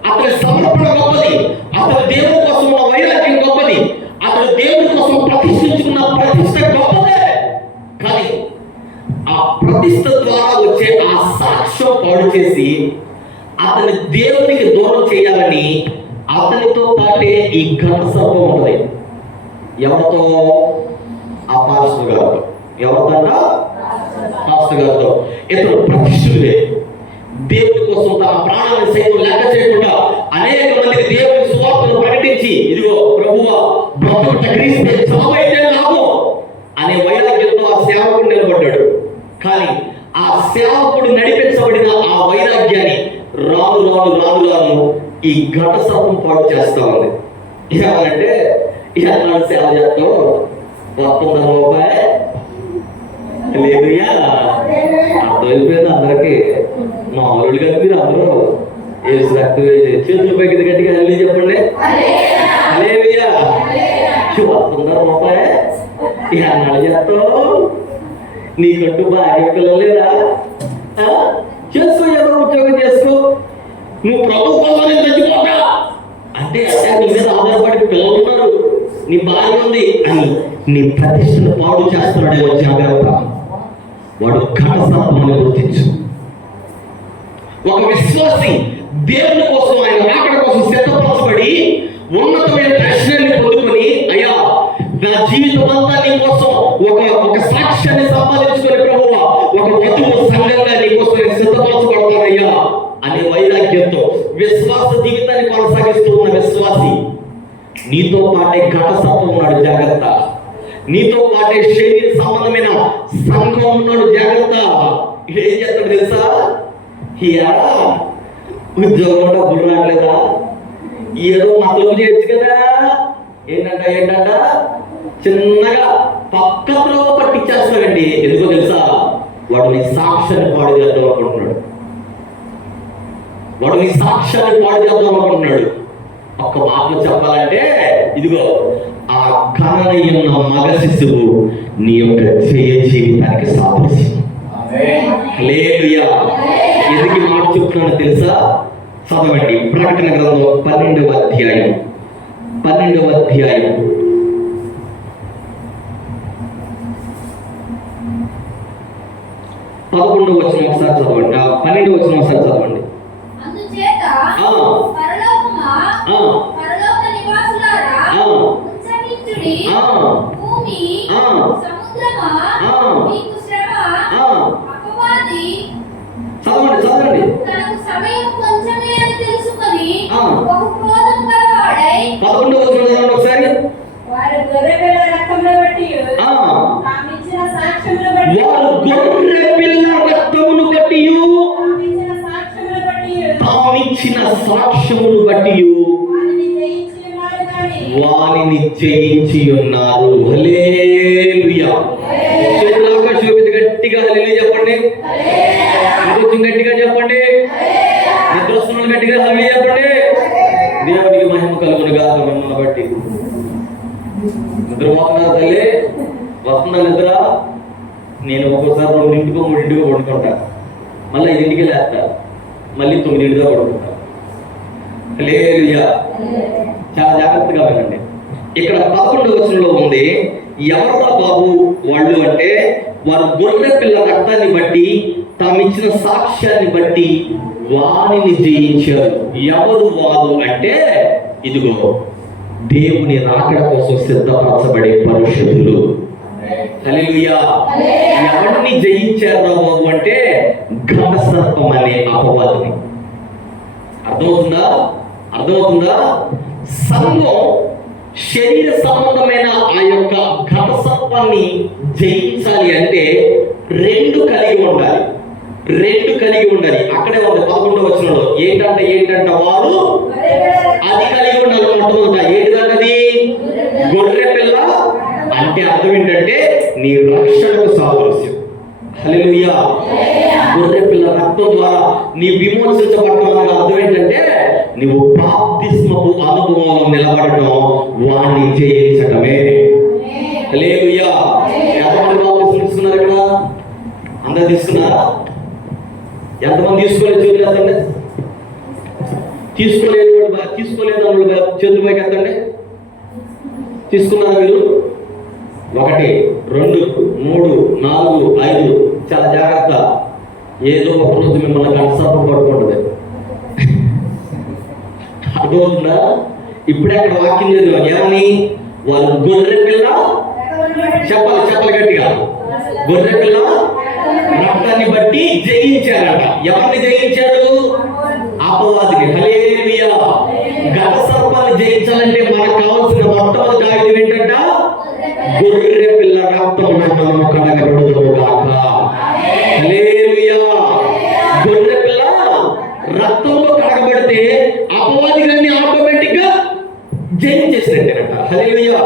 అతని సమర్పణ గొప్పది, అతని దేవుని కోసం ఉన్న వైరాగ్యం గొప్పది, అతని దేవుని కోసం ప్రతిష్ఠించుకున్న ప్రతిష్ఠ గొప్పదే. కానీ ఆ ప్రతిష్ఠ ద్వారా వచ్చే ఆ సాక్ష్యం పాడు చేసి అతని దేవునికి దూరం చేయాలని అతనితో పాటే ఈ ఘట సర్పం ఉంటుంది. ఎవరితో? ఆ పాస్టర్ గారితో. ఎవరిదంట? పాస్టర్ గారితో. ఇతను ప్రతిష్ఠుడే. దేవుని కోసం తన ప్రాణాన్ని సైతం లెక్క చేయకుండా అనేక మందికి దేవుని సువార్తను ప్రకటించి, ఇదిగో ప్రభువా బ్రతుకుట క్రీస్తే చావైతే లాభం అనే వైరాగ్యంతో ఆ సేవకుడు నిలబడ్డాడు. కానీ ఆ సేవకుడు నడిపించబడిన ఆ వైరాగ్యాన్ని రాను రాను రాను రాను ఈ ఘట సర్పం పాడు చేస్తా ఉంది. ఏమనంటే ఎన్నాడు సేవ చేస్తాం, వస్తుందా రూపాయి లేదుయా? అర్థమైపోయింది అందరికి. మామూలుగా కలిపి మీరు అందరూ ఏసు రక్తం చేతులు పైకి గట్టిగా అల్లి చెప్పండి. లేదుయా? వస్తుందా రూపాయి? ఎన్నాడు చేస్తావు? నీకంటూ భార్య పిల్లలు లేదా? చేసుకో, ఏదో ఉద్యోగం చేసుకో, నువ్వు ప్రభు కోసం చచ్చిపోతా అంటే నీ మీద ఆధారపడి పిల్లలు ఉన్నారు, నీ భార్య ఉంది అని నీ ప్రతిష్టను పాడు చేస్తున్నాడేమో జాగ్రత్త. వాడు ఘట సర్పంగా గుర్తించు. ఒక విశ్వాసి దేవుని కోసం, ఆయన రాకడ కోసం సిద్ధపరచబడి ఉన్నతమైన దర్శనాన్ని పొందుకొని, అయ్యా నా జీవితం అంతా నీ కోసం ఒక సాక్ష్యాన్ని సంపాదించుకుని ప్రభువా ఒక వధువు సంఘంగా నీ కోసం నేను సిద్ధపరచబడతానయ్యా అనే వైరాగ్యంతో విశ్వాస జీవితాన్ని కొనసాగిస్తూ ఉన్న విశ్వాసి నీతో పాటే ఘట సర్పం ఉన్నాడు, జాగ్రత్త. నీతో పాటే శరీర సంబంధమైన సంఘం ఉన్నాడు, జాగ్రత్త. ఏం చేస్తాడు తెలుసా? ఉద్యోగం డబ్బులు రావట్లేదా? ఏదో మతలు చేయొచ్చు కదా. ఏంటంట చిన్నగా పక్కలో పట్టించేస్తాడండి. ఎందుకో తెలుసా? వాడు నీ సాక్ష్యాన్ని పాడు చేద్దాం అనుకుంటున్నాడు. వాడు నీ సాక్ష్యాన్ని పాడు చేద్దాం అనుకుంటున్నాడు. ఒక్క మాటలో చెప్పాలంటే, ఇదిగో ఆ కననీయున్న మగ శిశువు నీ యొక్క జయ జీవితానికి సాదృశ్యం. హల్లెలూయా. ఎందుకు మాట చెప్తున్నానో తెలుసా? చదవండి ప్రకటన గ్రంథం 12వ అధ్యాయం 11వ వచనం ఒకసారి చదవండి. 12వ వచనం ఒకసారి చదవండి. చదవండి. సమయం కొంచెమే అని తెలుసుకొని బహుక్రోధం గలవాడై 11వ వచనం ఒకసారి. వారు గొర్రెపిల్ల రక్తమును బట్టి తామిచ్చిన సాక్ష్యమును బట్టి వానిని జయించి ఉన్నారు. హల్లెలూయా. చేతులు ఆకాశం గట్టిగా హల్లెలూయా చెప్పండి. కొంచెం గట్టిగా చెప్పండి. నిద్రస్తున్న గట్టిగా హల్లెలూయా చెప్పండి. దేవునికి మహిమ కలుగును గాక. మిమ్మల్ని బట్టి నిద్రపోతున్నారు తల్లి, వస్తుందా నిద్ర? నేను ఒక్కోసారి 2 3 పడుకుంటా, మళ్ళీ 5 లేస్తా, మళ్ళీ 9 పడుకుంటా. హల్లెలూయా. చాలా జాగ్రత్తగా వినండి. ఇక్కడ 11వ వచనంలో ఉంది, ఎవరా బాబు వాళ్ళు అంటే వారు గొర్రె పిల్ల రక్తాన్ని బట్టి తామిచ్చిన సాక్ష్యాన్ని బట్టి వారిని జయించారు. ఎవరు వారు అంటే, ఇదిగో దేవుని రాకడ కోసం సిద్ధపరచబడే పరిశుద్ధులు. హల్లెలూయా. ఎవరిని జయించారు బాబు అంటే ఘట సర్పం అనే అపవాదిని. అర్థమవుతుందా? సంఘం శరీర సంబంధమైన ఆ యొక్క ఘట సర్పాన్ని జయించాలి అంటే 2 కలిగి ఉండాలి. రెండు కలిగి ఉండాలి. అక్కడే ఉంది 11వ వచనంలో. ఏంటంట వారు అది కలిగి ఉండాలి. మొట్టమొదట ఏంటిదంటది? గొర్రె పిల్ల. అంటే అర్థం ఏంటంటే నీ రక్షణకు సాదృశ్యం. హల్లెలూయా. గొర్రె పిల్ల రక్తం ద్వారా నీ విమోచించబడటం అనే అర్థం ఏంటంటే నువ్వు బాప్తిస్మపు అనుభవంలో నిలబడటం, వాణ్ణి జయించటమే. హల్లెలూయా. ఎంతమంది బాప్తిస్మం తీసుకున్నారు ఇక్కడ? అందరు తీసుకున్నారా? ఎంతమంది తీసుకోలేదు చేతులు ఎత్తండి. తీసుకోలేదు అన్నులు చేతులు పైకి ఎత్తండి. తీసుకున్నారా మీరు? 1 2 3 4 5. చాలా జాగ్రత్త. ఏదో ఒక రోజు మిమ్మల్ని కంటసర్పం పట్టుకుంటుంది. అర్థమవుతుందా? ఇప్పుడే అక్కడ వాక్యం లేదు. ఏమని? వాళ్ళు గొర్రె పిల్ల, చెప్పాలి గట్టిగా, గొర్రె పిల్ల రక్తాన్ని బట్టి జయించారట. ఎవరిని జయించారు? అపవాదిని. హల్లెలూయా. గత సర్పాన్ని జయించాలంటే మనకు కావాల్సిన మొట్టమొదటి ఆయుధం ఏంటంట? గొర్రె పిల్ల రక్తంలో మనం కడగబడుదుము గాక. హల్లెలూయా. గొర్రె పిల్ల రక్తంలో కడగబడితే అపవాదిని ఆటోమేటిక్ గా జయించేసినట్టేనట. హల్లెలూయా.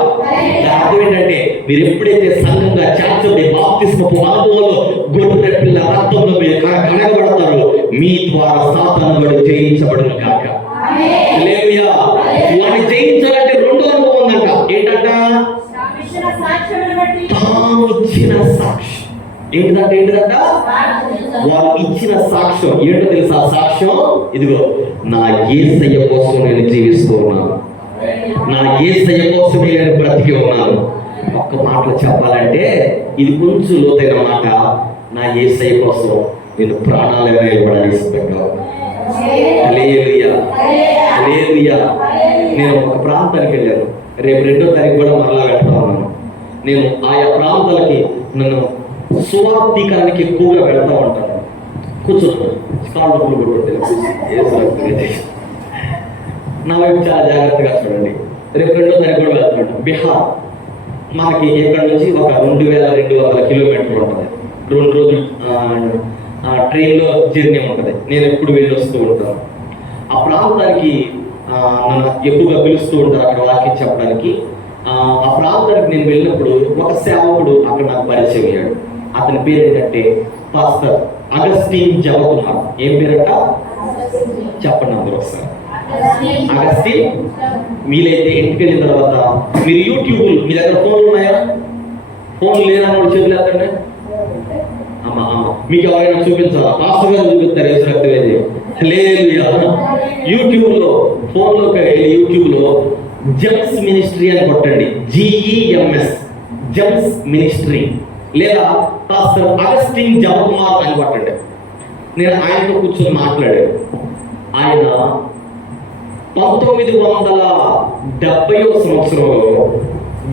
అర్థం ఏంటంటే మీరు ఎప్పుడైతే సంఘంగా చేర్చబడి బాప్తిస్మపు అనుభవంలో గొర్రె పిల్ల రక్తంలో మీరు కడగబడతారో మీ ద్వారా సాతాను జయించబడును గాక. హల్లెలూయా. వాడిని జయించాలంటే రెండో అనుభవం ఉందంట. ఏంటంట? తాను ఇచ్చిన సాక్ష్యం. ఏంటంట? వాళ్ళు ఇచ్చిన సాక్ష్యం ఏంటో తెలుసా? సాక్ష్యం ఇదిగో, నా యేసయ్య కోసం నేను జీవిస్తూ ఉన్నాను, నా యేసయ్య కోసమే నేను బ్రతికి ఉన్నాను. ఒక్క మాటలో చెప్పాలంటే ఇది కొంచెం లోతైన మాట. నా యేసయ్య కోసం నేను ప్రాణాలైనా ఇవ్వడానికి ఇష్టపడ్డా. హల్లెలూయా. హల్లెలూయా. నేను ఒక ప్రాంతానికి వెళ్ళాను. రేపు 2వ తారీఖు కూడా మరలా వెళ్తా ఉన్నాను. నేను ఆయా ప్రాంతాలకి నన్ను సువార్థీకరణకి ఎక్కువగా వెళ్తూ ఉంటాను. కూర్చున్నాను. కాళ్ళు కొట్టుకుంటే నా వైపు చాలా జాగ్రత్తగా చూడండి. రేపు 2వ తారీఖు కూడా వెళ్తున్నాడు. బిహార్ మనకి ఇక్కడ నుంచి ఒక 2200 కిలోమీటర్లు ఉంటుంది. 2 రోజులు ట్రైన్లో జర్నీ ఉంటుంది. నేను ఎప్పుడు వెళ్ళి వస్తూ ఉంటాను. ఆ ప్రాంతానికి నన్ను ఎక్కువగా పిలుస్తూ ఉంటారు అక్కడ వాక్యం చెప్పడానికి. ఆ ప్రాంతానికి నేను వెళ్ళినప్పుడు ఒక సేవకుడు అక్కడ నాకు పరిచయం అయ్యాడు. అతని పేరు ఏంటంటే పాస్టర్ అగస్టిన్ జవకుమార్. ఏం పేరట? చెప్పండి అందరూ ఒకసారి. అగస్టిన్. మీరైతే ఇంటికి వెళ్ళిన తర్వాత మీరు యూట్యూబ్, మీ దగ్గర ఫోన్లు ఉన్నాయా? ఫోన్లు లేదన్న చేతులు ఎత్తండి. అమ్మా మీకు ఎవరైనా చూపించాలా? పాస్టర్ గారు చూపిస్తారు. యేసురక్తవేది. హల్లెలూయా. యూట్యూబ్లో ఫోన్లోకి వెళ్ళి యూట్యూబ్లో జెమ్స్ మినిస్ట్రీ అని కొట్టండి. GEMS జెమ్స్ మినిస్ట్రీ, లేదా పాస్టర్ అగస్టిన్ జవకుమార్ అని కొట్టండి. నేను ఆయనతో కూర్చొని మాట్లాడాను. ఆయన 1970వ సంవత్సరంలో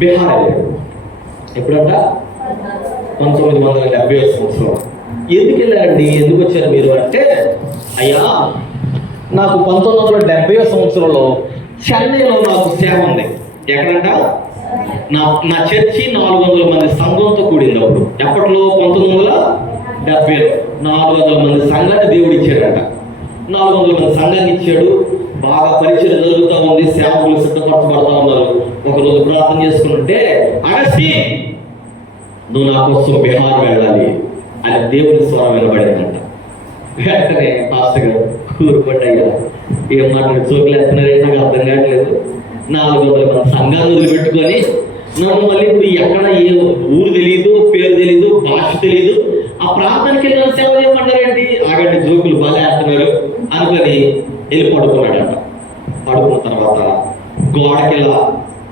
బిహార్ వెళ్ళాడు. ఎప్పుడంట? 1970వ సంవత్సరం. ఎందుకు వెళ్ళారండి? ఎందుకు వచ్చారు మీరు అంటే, అయ్యా నాకు 1970వ సంవత్సరంలో చెన్నైలో నాకు సేవ ఉంది. ఎక్కడంట? నా చర్చి 400 మంది సంఘంతో కూడింది. అప్పుడు ఎప్పట్లో? 1970లో 400 మంది సంఘాన్ని దేవుడు ఇచ్చాడంట. 400 మంది సంఘాన్ని ఇచ్చాడు. బాగా పరిచయం జరుగుతూ ఉంది. సేవకులు సిద్ధపరచబడతా ఉన్నారు. ఒకరోజు ప్రార్థన చేసుకుంటే, అగస్టి నువ్వు నా కోసం బిహార్ వెళ్ళాలి అని దేవుని స్వరం వినబడిందంట. వెంటనే పాస్టర్ గారు కూరుపడ్డయ్యా, ఏం మాట్లాడి జోకులు ఎత్తున్నారంటే నాకు అర్థం కావట్లేదు. 400 మంది సంఘాలు వదిలిపెట్టుకొని నన్ను మళ్ళీ ఇప్పుడు ఎక్కడ ఏ ఊరు తెలియదు, పేరు తెలీదు, భాష తెలీదు, ఆ ప్రాంతానికి వెళ్ళిన సేవ చేయమంటారేంటి? ఆగండి, జోకులు బాగా వేస్తున్నారు అనుకొని వెళ్ళి పడుకున్నాడంట. పడుకున్న తర్వాత గోడకి ఇలా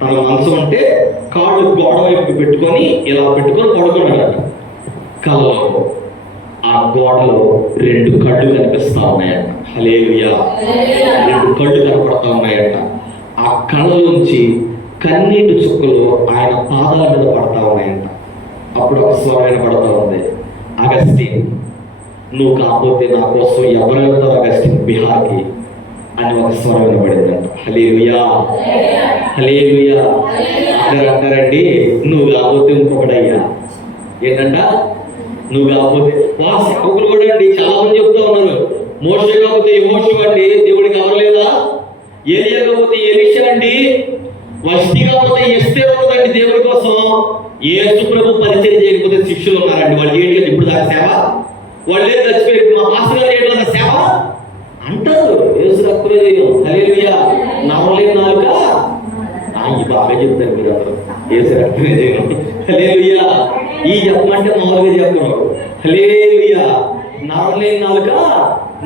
తన మనసు అంటే కాళ్ళు గోడ వైపు పెట్టుకొని ఇలా పెట్టుకొని పడుకున్నాడంట. కళ్ళలో ఆ గోడలో 2 కళ్ళు కనిపిస్తా ఉన్నాయంట. హల్లెలూయా. 2 కళ్ళు కనపడతా ఉన్నాయంట. ఆ కళ్ళలోంచి కన్నీటి చుక్కలు ఆయన పాదాల మీద పడతా ఉన్నాయంట. అప్పుడు ఒక స్వరం పడతా ఉంది, అగస్టిన్ నువ్వు కాకపోతే నా కోసం ఎవరు వెళ్తావు అగస్టిన్ బిహార్కి అని ఒక స్వరం వినబడిందంట. హల్లెలూయా. హల్లెలూయా. అందరూ అంటారండి, నువ్వు కాకపోతే ఇంకొకడయ్యా. ఏంటంట? నువ్వు కాకపోతే సేవకులు కూడా అండి చాలా మంది చెప్తా ఉన్నారు, మోషే కాకపోతే యెహోషువ అండి దేవుడికి అవ్వలేదా, ఏలియా కాకపోతే ఎలీషా అండి, వష్టి కాకపోతే ఎస్తేరు ఉన్నదండి దేవుడి కోసం. యేసు ప్రభు పరిచయం చేయకపోతే శిష్యులు ఉన్నారండి, వాళ్ళు ఏంటి ఇప్పుడు దాకా సేవ, వాళ్ళే చచ్చిపోయారు, మా పాస్టర్ గారు ఏంటన్నా సేవ అంటారు. యేసు రక్తమే చేయం. హల్లెలూయా. నమ్మలేని నాలుక ఈ బాగా చెప్తారు మీరు అందరూ, యేసు రక్తమే చేయం. హల్లెలూయా. ఈ చెప్పమంటే మామూలుగా చెప్తున్నారు. హల్లెలూయా. నమ్మలేని నాలుక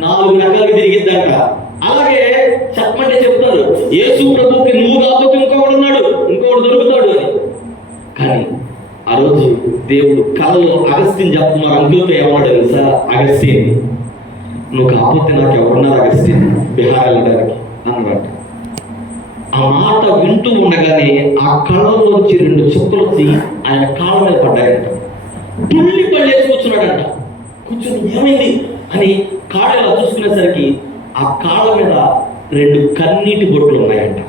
4 రకాలుగా తిరిగిద్దంట. అలాగే చెప్పమంటే చెప్తారు, యేసు ప్రభుకి నువ్వు కాకపోతే ఇంకొకడు ఉన్నాడు, ఇంకొకడు దొరుకుతాడు అని. కానీ ఆ రోజు దేవుడు కళలో అగస్టిన్ చెప్తున్నారు, అంకులతో ఏమన్నాడు తెలుసా, అగస్టిన్ నువ్వు కాకపోతే నాకు ఎవరున్నారు అగస్టిన్ బిహార్ వెళ్ళడానికి అన్నాడంట. ఆ మాట వింటూ ఉండగానే ఆ కళ్ళలోంచి 2 చుక్కలు వచ్చి ఆయన కాళ్ళ మీద పడ్డాయంట. తుళ్ళి పళ్ళేసి కూర్చున్నాడంట. కూర్చొని ఏమైంది అని కాళ్ళు ఇలా చూసుకునేసరికి ఆ కాళ్ళ మీద 2 కన్నీటి బొట్లు ఉన్నాయంట.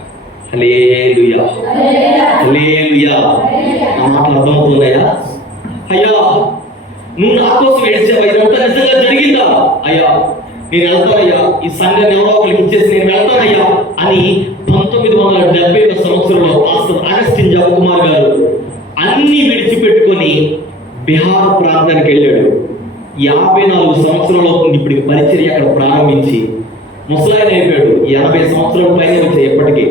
హల్లెలూయా. హల్లెలూయా. ఆ మాటలు అర్థమవుతున్నాయా? అయ్యా నువ్వు నా కోసం ఏడ్చావా, ఇదంతా నిజంగా జరిగిందా? అయ్యా నేను వెళ్తానయ్యా, ఈ సంఘాన్ని ఎవరో ఒకరికి ఇచ్చేసి నేను వెళ్తానయ్యా అని 1970 సంవత్సరంలో పాస్టర్ అగస్టిన్ జపకుమార్ గారు అన్ని విడిచిపెట్టుకొని బిహార్ ప్రాంతానికి వెళ్ళాడు. 54 సంవత్సరాలు అవుతుంది ఇప్పటికి పరిచర్య అక్కడ ప్రారంభించి, ముసలాయన అయిపోయాడు. 80 సంవత్సరాల పైన వచ్చాయి. ఎప్పటికీ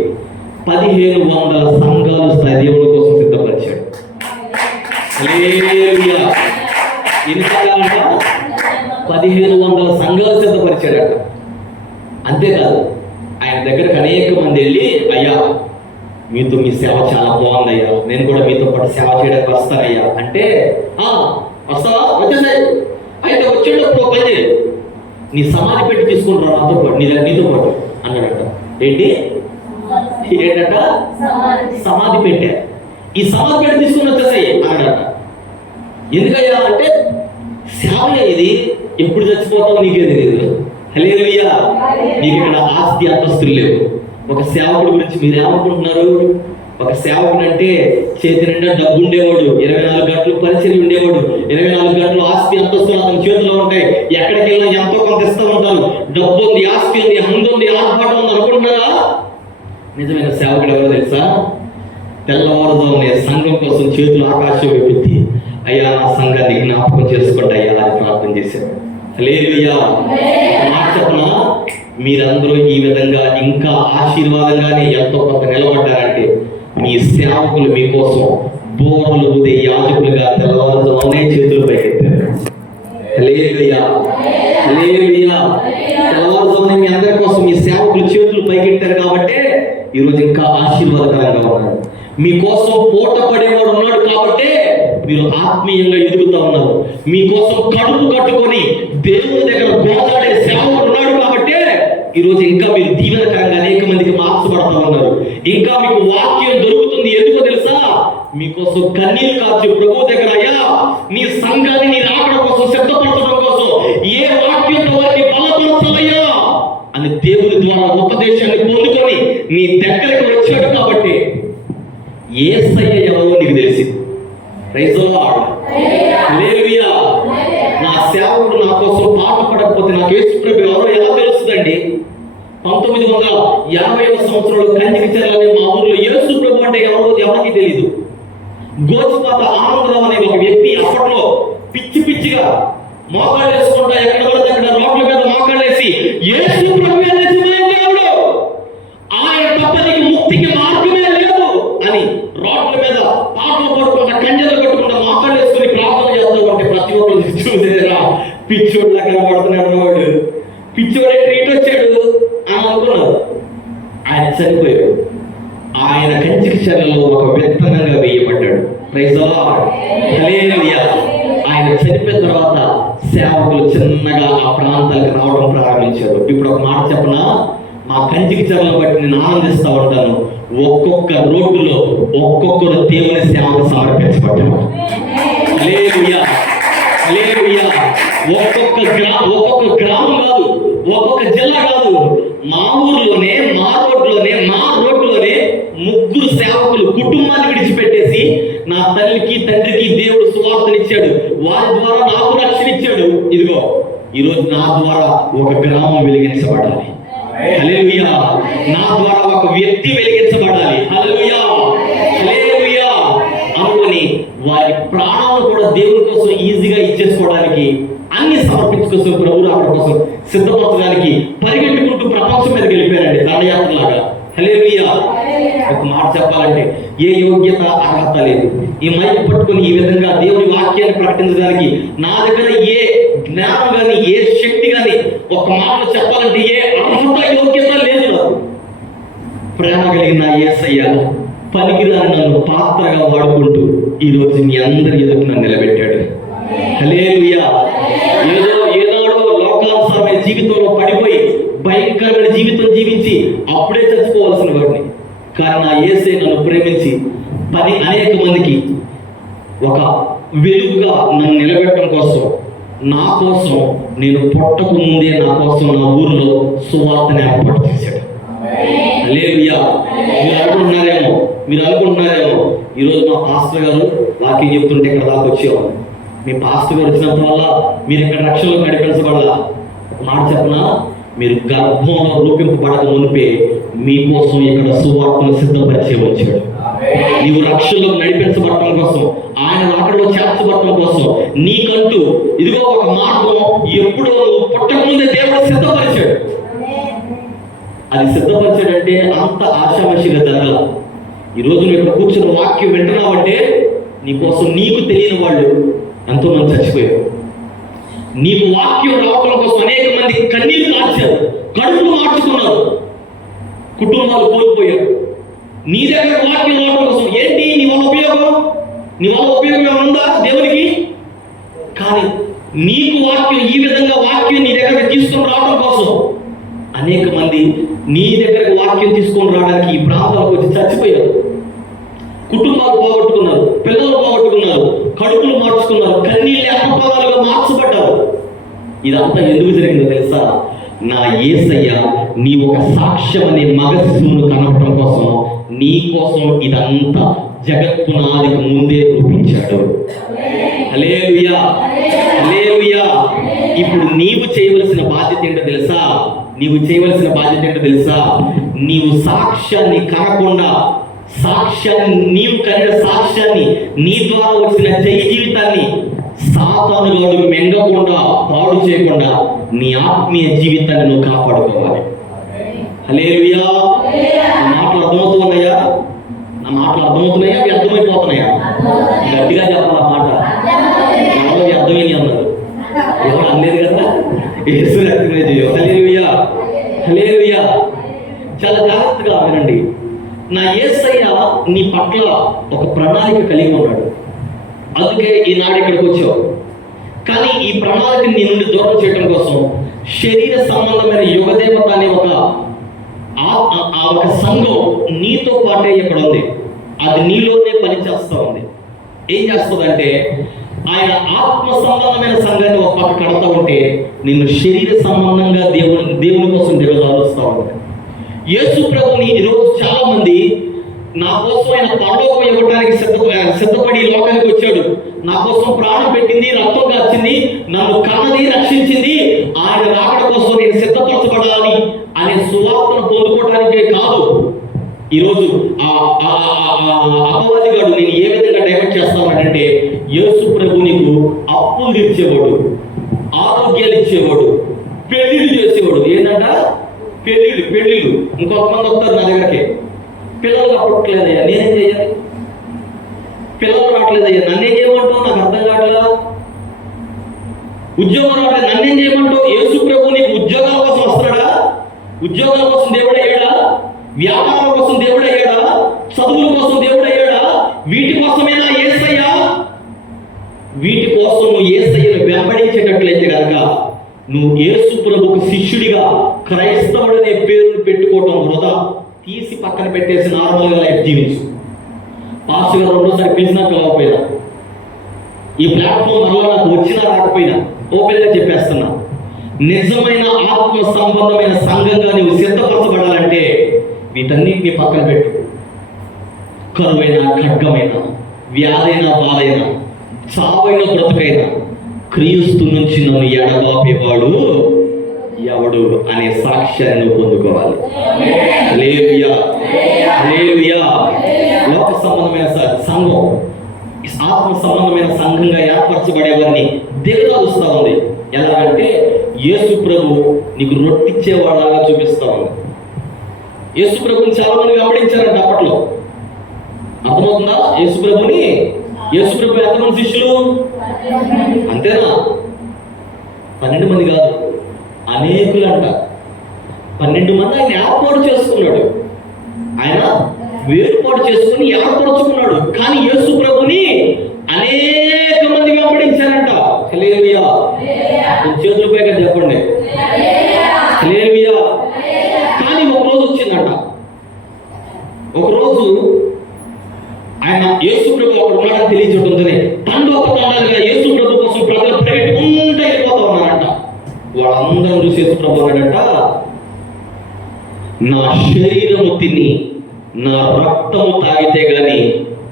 1500 సంఘాలు దేవుడి కోసం సిద్ధపరిచాడు. హల్లెలూయా. ఎన్ని సంఘాలంట? 1500 సంఘాలు సిద్ధపరిచాడట. అంతేకాదు ఆయన దగ్గరకు అనేక మంది వెళ్ళి, అయ్యా మీతో మీ సేవ చాలా బాగుందయ్యా, నేను కూడా మీతో పాటు సేవ చేయడానికి వస్తానయ్యా అంటే, వస్తావా, వచ్చేసాయి అయితే వచ్చేటప్పుడు పని చేయి, నీ సమాధి పెట్టి తీసుకుంటారు నాతో పాటు, నీతో పాటు అన్నాడట. ఏంటంట? సమాధి పెట్టా. ఈ సమాధి పెట్టి తీసుకుని వచ్చేసాయి అన్నాడట. ఎందుకయ్యా అంటే, సేవలే ఇది, ఎప్పుడు చచ్చిపోతావు నీకే తెలియదు. హల్లెలూయా. నీకు ఇక్కడ ఆస్తి అంతస్తులు లేవు. ఒక సేవకుడి గురించి మీరు ఏమనుకుంటున్నారు? ఒక సేవకుడు అంటే చేతి నిండా డబ్బు ఉండేవాడు, 24 గంటలు పరిచయం ఉండేవాడు, 24 గంటలు ఆస్తి అంతస్తులు అతని చేతిలో ఉంటాయి, ఎక్కడికి వెళ్ళినా ఎంతో కొంత ఇస్తూ ఉంటారు, డబ్బు ఉంది, ఆస్తి ఉంది, హంగు ఉంది, ఆర్భాటం ఉంది అనుకుంటున్నారా? నిజమైన సేవకుడు ఎవరో తెలుసా? తెల్లవారుజామునే సంఘం కోసం చేతులు ఆకాశం పెట్టి, అయ్యా నా సంఘాన్ని జ్ఞాపకం చేసుకోండి అయ్యా అని ప్రార్థన చేశాడు. హల్లెలూయా. మాట చెప్పనా, మీరందరూ ఈ విధంగా ఇంకా ఆశీర్వాదంగానే ఎంతో కొంత నిలబడ్డారంటే మీ సేవకులు మీకోసం బోరలు ఊదే యాజకులుగా తెల్లవారుజామునే చేతులు పైకెత్తారు. హల్లెలూయా. హల్లెలూయా. తెల్లవారుజామునే మీ అందరి కోసం మీ సేవకులు చేతులు పైకెత్తారు కాబట్టి ఈరోజు ఇంకా ఆశీర్వాదకరంగా ఉన్నారు. మీకోసం పోట పడేవాడు ఉన్నాడు కాబట్టి మీరు ఆత్మీయంగా ఎదుగుతూ ఉన్నారు. మీకోసం కడుపు కట్టుకొని దేవుని దగ్గర గోదాడే సేవకుడు ఉన్నాడు కాబట్టి ఈరోజు ఇంకా మీరు దీవెనకరంగా అనేక మందికి మార్చబడతా ఉన్నారు. ఇంకా మీకు వాక్యం దొరుకుతుంది. ఎందుకో తెలుసా? మీకోసం కన్నీరు కాచి ప్రభు దగ్గర, అయ్యా నీ సంఘాన్ని నీ రాకడ కోసం సిద్ధపరచడం కోసం ఏ వాక్యంతో వారిని బలపరచాలయ్యా అని దేవుని ద్వారా ఉపదేశాన్ని పొందుకొని నీ దగ్గరకు వచ్చాడు కాబట్టి యేసయ్య ఎవరో నీకు తెలిసింది. Praise the lord. హల్లెలూయా. నా సేవకుడు నా కోసం పాట పడకపోతే నాకు యేసు ప్రభు ఎవరో ఎలా తెలుస్తుందండి? 1980వ సంవత్సరంలో కంచికిచర్ల మా ఊర్లో యేసు ప్రభు అంటే ఎవరికి తెలియదు. గోచిపాత ఆనందరావు అనే ఒక వ్యక్తి అప్పట్లో పిచ్చిగా మోకాళ్ళు వేసుకుంటా ఎక్కడ పడితే అక్కడ రోడ్ల మీద మోకాళ్ళేసి యేసు ప్రభు నిజమైన దేవుడు, ఆయన తప్ప నీకు ముక్తికి మార్గమే లేదు అని రోడ్ల మీద పాటలు పడుకుంటా కంజలు కొట్టుకుంటా మోకాళ్ళు వేసుకుని ప్రార్థన చేస్తూ ఉంటే ప్రతి ఒక్కరు చూసేరా పిచ్చోడు దగ్గర పడుతున్నాడు, వాడు పిచ్చోడే ట్రీట్ వచ్చాడు అని అనుకున్నారు. ఆయన చనిపోయాడు. ఆయన కంచికిచర్లలో ఒక విత్తనంగా వేయబడ్డాడు. Praise the lord. హల్లెలూయా. ఆయన చనిపోయిన తర్వాత సేవకులు చిన్నగా ఆ ప్రాంతాలకు రావడం ప్రారంభించారు. ఇప్పుడు ఒక మాట చెప్పనా, మా కంచికిచర్లను బట్టి నేను ఆనందిస్తూ ఉంటాను. ఒక్కొక్క రోడ్డులో ఒక్కొక్కరు దేవుని సేవకు సమర్పించబడ్డారు. హల్లెలూయా. హల్లెలూయా. ఒక్కొక్క గ్రామం కాదు, ఒక్కొక్క జిల్లా కాదు, మా ఊర్లోనే మా రోడ్లోనే 3 సేవకులు కుటుంబాన్ని విడిచిపెట్టేసి నా నా తల్లికి తండ్రికి దేవుడు సువార్తనిచ్చాడు, వారి ద్వారా నాకు రక్షణ ఇచ్చాడు. ఇదిగో ఈరోజు నా ద్వారా ఒక గ్రామం వెలిగించబడాలి. హల్లెలూయా. నా ద్వారా ఒక వ్యక్తి వెలిగించబడాలి. హల్లెలూయా, హల్లెలూయా అనుకొని వారి ప్రాణాలను కూడా దేవుని కోసం ఈజీగా ఇచ్చేసుకోవడానికి, అన్ని సమర్పించుకోసం, ప్రభు రాకడ కోసం సిద్ధపరచడానికి పరిగెట్టుకుంటూ ప్రపంచం మీదకి వెళ్ళిపోయారండి, దండయాత్రలాగా. హల్లెలూయా. ఒక మాట చెప్పాలంటే ఏ యోగ్యత అర్హత లేదు. ఈ మైక్ పట్టుకొని ఈ విధంగా దేవుని వాక్యాన్ని ప్రకటించడానికి నా దగ్గర ఏ జ్ఞానం కానీ, ఏ శక్తి కానీ, ఒక మాట చెప్పాలంటే ఏ అర్హత యోగ్యత లేదు నాకు. ప్రేమ కలిగిన యేసయ్య పనికిరాని నన్ను పాత్రగా వాడుకుంటూ ఈరోజు మీ అందరి ఎదుట నన్ను నిలబెట్టాడు. హల్లెలూయా. ఏనాడో లోకానుసారమైన జీవితంలో పడిపోయి భయంకరమైన జీవితం జీవించి అప్పుడే చచ్చిపోవాల్సిన వాడిని, కానీ నా యేసే నన్ను ప్రేమించి అనేక మందికి ఒక వెలుగుగా నన్ను నిలబెట్టడం కోసం, నా కోసం నేను పుట్టక ముందే నా కోసం నా ఊరిలో సువార్తని ఏర్పాటు చేశాడు. హల్లెలూయా. మీరు అనుకుంటున్నారేమో ఈరోజు మా పాస్టర్ గారు వాక్యం చెప్తుంటే ఇక్కడ దాకా వచ్చేవాళ్ళు, మీ పాస్టర్ గారు వచ్చినంత వల్ల మీరు ఇక్కడ రక్షణలో నడిపించబడాల. ఒక మాట చెప్పనా, మీరు గర్భంలో రూపింపబడక మునిపే మీకోసం ఇక్కడ సువార్తను సిద్ధపరిచే వచ్చాడు. నీవు రక్షణలో నడిపించబడటం కోసం, ఆయన రాకడలో చేర్చబడటం కోసం నీకంటూ ఇదిగో ఒక మార్గం ఎప్పుడో పుట్టకముందే దేవుడు సిద్ధపరిచాడు. అది సిద్ధపరిచాడంటే అంత ఆశామశిగా జరగల. ఈరోజు నువ్వు ఇక్కడ కూర్చున్న వాక్యం వింటున్నావంటే నీకోసం నీకు తెలియని వాళ్ళు ఎంతో మంది చచ్చిపోయారు. నీకు వాక్యం రావడం కోసం అనేక మంది కన్నీరు మార్చారు, కడుపులు మార్చుకున్నారు, కుటుంబాలు కోల్పోయారు. నీ దగ్గర వాక్యం రావడం కోసం ఏంటి నీ వల్ల ఉపయోగం? నీ వల్ల ఉపయోగం ఉందా దేవునికి? కానీ నీకు వాక్యం, ఈ విధంగా వాక్యం నీ దగ్గరకు తీసుకొని రావడం కోసం అనేక మంది నీ దగ్గరకు వాక్యం తీసుకొని రావడానికి ఈ ప్రాంతాలకు వచ్చి చచ్చిపోయారు. కుటుంబాలు పోగొట్టుకున్నారు, పిల్లలు పోగొట్టుకున్నారు, కడుపులు మార్చుకున్నారు, కన్నీళ్ళు అపపాదాలుగా మార్చబడ్డారు. ఇదంతా ఎందుకు జరిగిందో తెలుసా? నా యేసయ్య నీ ఒక సాక్ష్యం అనే మగ శిశువును కనపడడం కోసం, నీ కోసం ఇదంతా జగత్పునాదికి ముందే రూపించాడు. హల్లెలూయా, హల్లెలూయా. ఇప్పుడు నీవు చేయవలసిన బాధ్యత ఏంటో తెలుసా? నీవు సాక్ష్యాన్ని కనకుండా, నీవు కలిగిన సాక్ష్యాన్ని, నీ ద్వారా వచ్చిన జయ జీవితాన్ని సాతానుగాడు మెంగకుండా, పాడు చేయకుండా నీ ఆత్మీయ జీవితాన్ని నువ్వు కాపాడుకోవాలి. హల్లెలూయా. నా మాటలు అర్థమవుతున్నాయా? అవి అర్థమైపోతున్నాయా? గట్టిగా చెప్పాలి మాట. ఎవరు అర్థమైంది అన్నారు? ఎవరు అనలేదు కదా? యేసు రక్తమే జయం. హల్లెలూయా, హల్లెలూయా. చాలా జాగ్రత్తగా వినండి. నా యేసయ్య నీ పట్ల ఒక ప్రణాళిక కలిగి ఉన్నాడు, అందుకే ఈనాడు ఇక్కడికి వచ్చావు. కానీ ఈ ప్రణాళిక నీ నుండి దూరం చేయడం కోసం శరీర సంబంధమైన యుగదేవత అనే ఒక సంఘం నీతో పాటే ఇక్కడ ఉంది. అది నీలోనే పనిచేస్తూ ఉంది. ఏం చేస్తుందంటే, ఆయన ఆత్మ సంబంధమైన సంఘాన్ని ఒక పక్క కడతా ఉంటే నిన్ను శరీర సంబంధంగా దేవుని కోసం దిగజారుస్తూ ఉంటుంది. యేసు ప్రభుని ఈరోజు చాలా మంది నా కోసం ఆయన పరలోకం ఇవ్వడానికి సిద్ధపడి లోకానికి వచ్చాడు, నా కోసం ప్రాణం పెట్టింది, రక్తం కాచింది, నన్ను కన్నది, రక్షించింది, ఆయన రాకడ కోసం నేను సిద్ధపరచబడాలని అనే సువార్తను పొందుకోవడానికే కాదు. ఈరోజు అపవాదిగాడు నేను ఏ విధంగా డైవర్ట్ చేస్తానంటే, యేసు ప్రభు నీకు అప్పులు తీర్చేవాడు, ఆరోగ్యాలు ఇచ్చేవాడు, పెళ్లిళ్ళు చేసేవాడు. ఏంటంట? పెళ్లిళ్ళు. ఇంకొంతమంది వస్తారు నా దగ్గరికి, పిల్లలు పుట్టలేదయ్యా, నేనేం చేయాలి? పిల్లలు రావట్లేదయ్యా, నన్నేం చేయమంటావు? నాకు అర్థం కావట్లా. ఉద్యోగం రావట్లేదు, నన్నేం చేయమంటావు? యేసు ప్రభు నీకు ఉద్యోగాల కోసం వస్తాడా? ఉద్యోగాల కోసం దేవుడు అయ్యాడా? వ్యాపారం కోసం దేవుడు అయ్యాడా? చదువుల కోసం దేవుడు అయ్యాడా? వీటి కోసమేనా యేసయ్య? వీటి కోసం నువ్వు యేసయ్యను వెంబడించేటట్లయితే కనుక నువ్వు యేసు ప్రభుకు శిష్యుడిగా క్రైస్తవుడనే పేరును పెట్టుకోవటం వృధా. తీసి పక్కన పెట్టేసి నార్మల్గా లైఫ్ జీవించు. పాస్టర్ గారు రెండోసారి పిలిచినా పిలవకపోయినా, ఈ ప్లాట్ఫామ్ వల్ల నాకు వచ్చినా రాకపోయినా ఓపెన్గా చెప్పేస్తున్నా, నిజమైన ఆత్మ సంబంధమైన సంఘంగా నువ్వు సిద్ధపరచబడాలంటే వీటన్నిటిని పక్కన పెట్టు. కరువైన, ఖడ్గమైన, వ్యాధైన బాధైన చావైన బ్రతుకైన క్రీస్తు నుంచి నన్ను ఎడబాపేవాడు ఎవడు అనే సాక్ష్యాన్ని పొందుకోవాలి. హల్లెలూయా, హల్లెలూయా. లోక సంబంధమైన సంఘం ఆత్మ సంబంధమైన సంఘంగా ఏర్పరచబడే వారిని దిగదారుస్తా ఉంది. ఎలాగంటే యేసు ప్రభు నీకు రొట్టిచ్చేవాళ్ళగా చూపిస్తా ఉంది. యేసు ప్రభుని చాలా మంది వెంబడించారంట అప్పట్లో. అర్థమవుతుందా? యేసు ప్రభు ఎంతమంది శిష్యులు? అంతేనా? 12 మంది కాదు, అనేకులు అంట. 12 మంది ఆయన ఏర్పాటు చేసుకున్నాడు. ఆయన వేరుపాటు చేసుకుని ఏర్పరచుకున్నాడు. కానీ యేసు ప్రభుని అనేక మంది వెంబడించారంట. హల్లెలూయా. చేతుల పైగా చెప్పండి హల్లెలూయా. కానీ ఒకరోజు వచ్చిందంట. ఒకరోజు ఆయన యేసు ప్రభు అక్కడ ఉన్నాడని తెలియజేయడంతోనే తండోపతండాలుగా యేసు ప్రభు కోసం ప్రజలు పరిగెట్టుకుంటూ వెళ్ళిపోతా ఉన్నారంట. వాళ్ళందరూ చూసి యేసు ప్రభు అన్నాడంట, నా శరీరము తిని నా రక్తము తాగితే గాని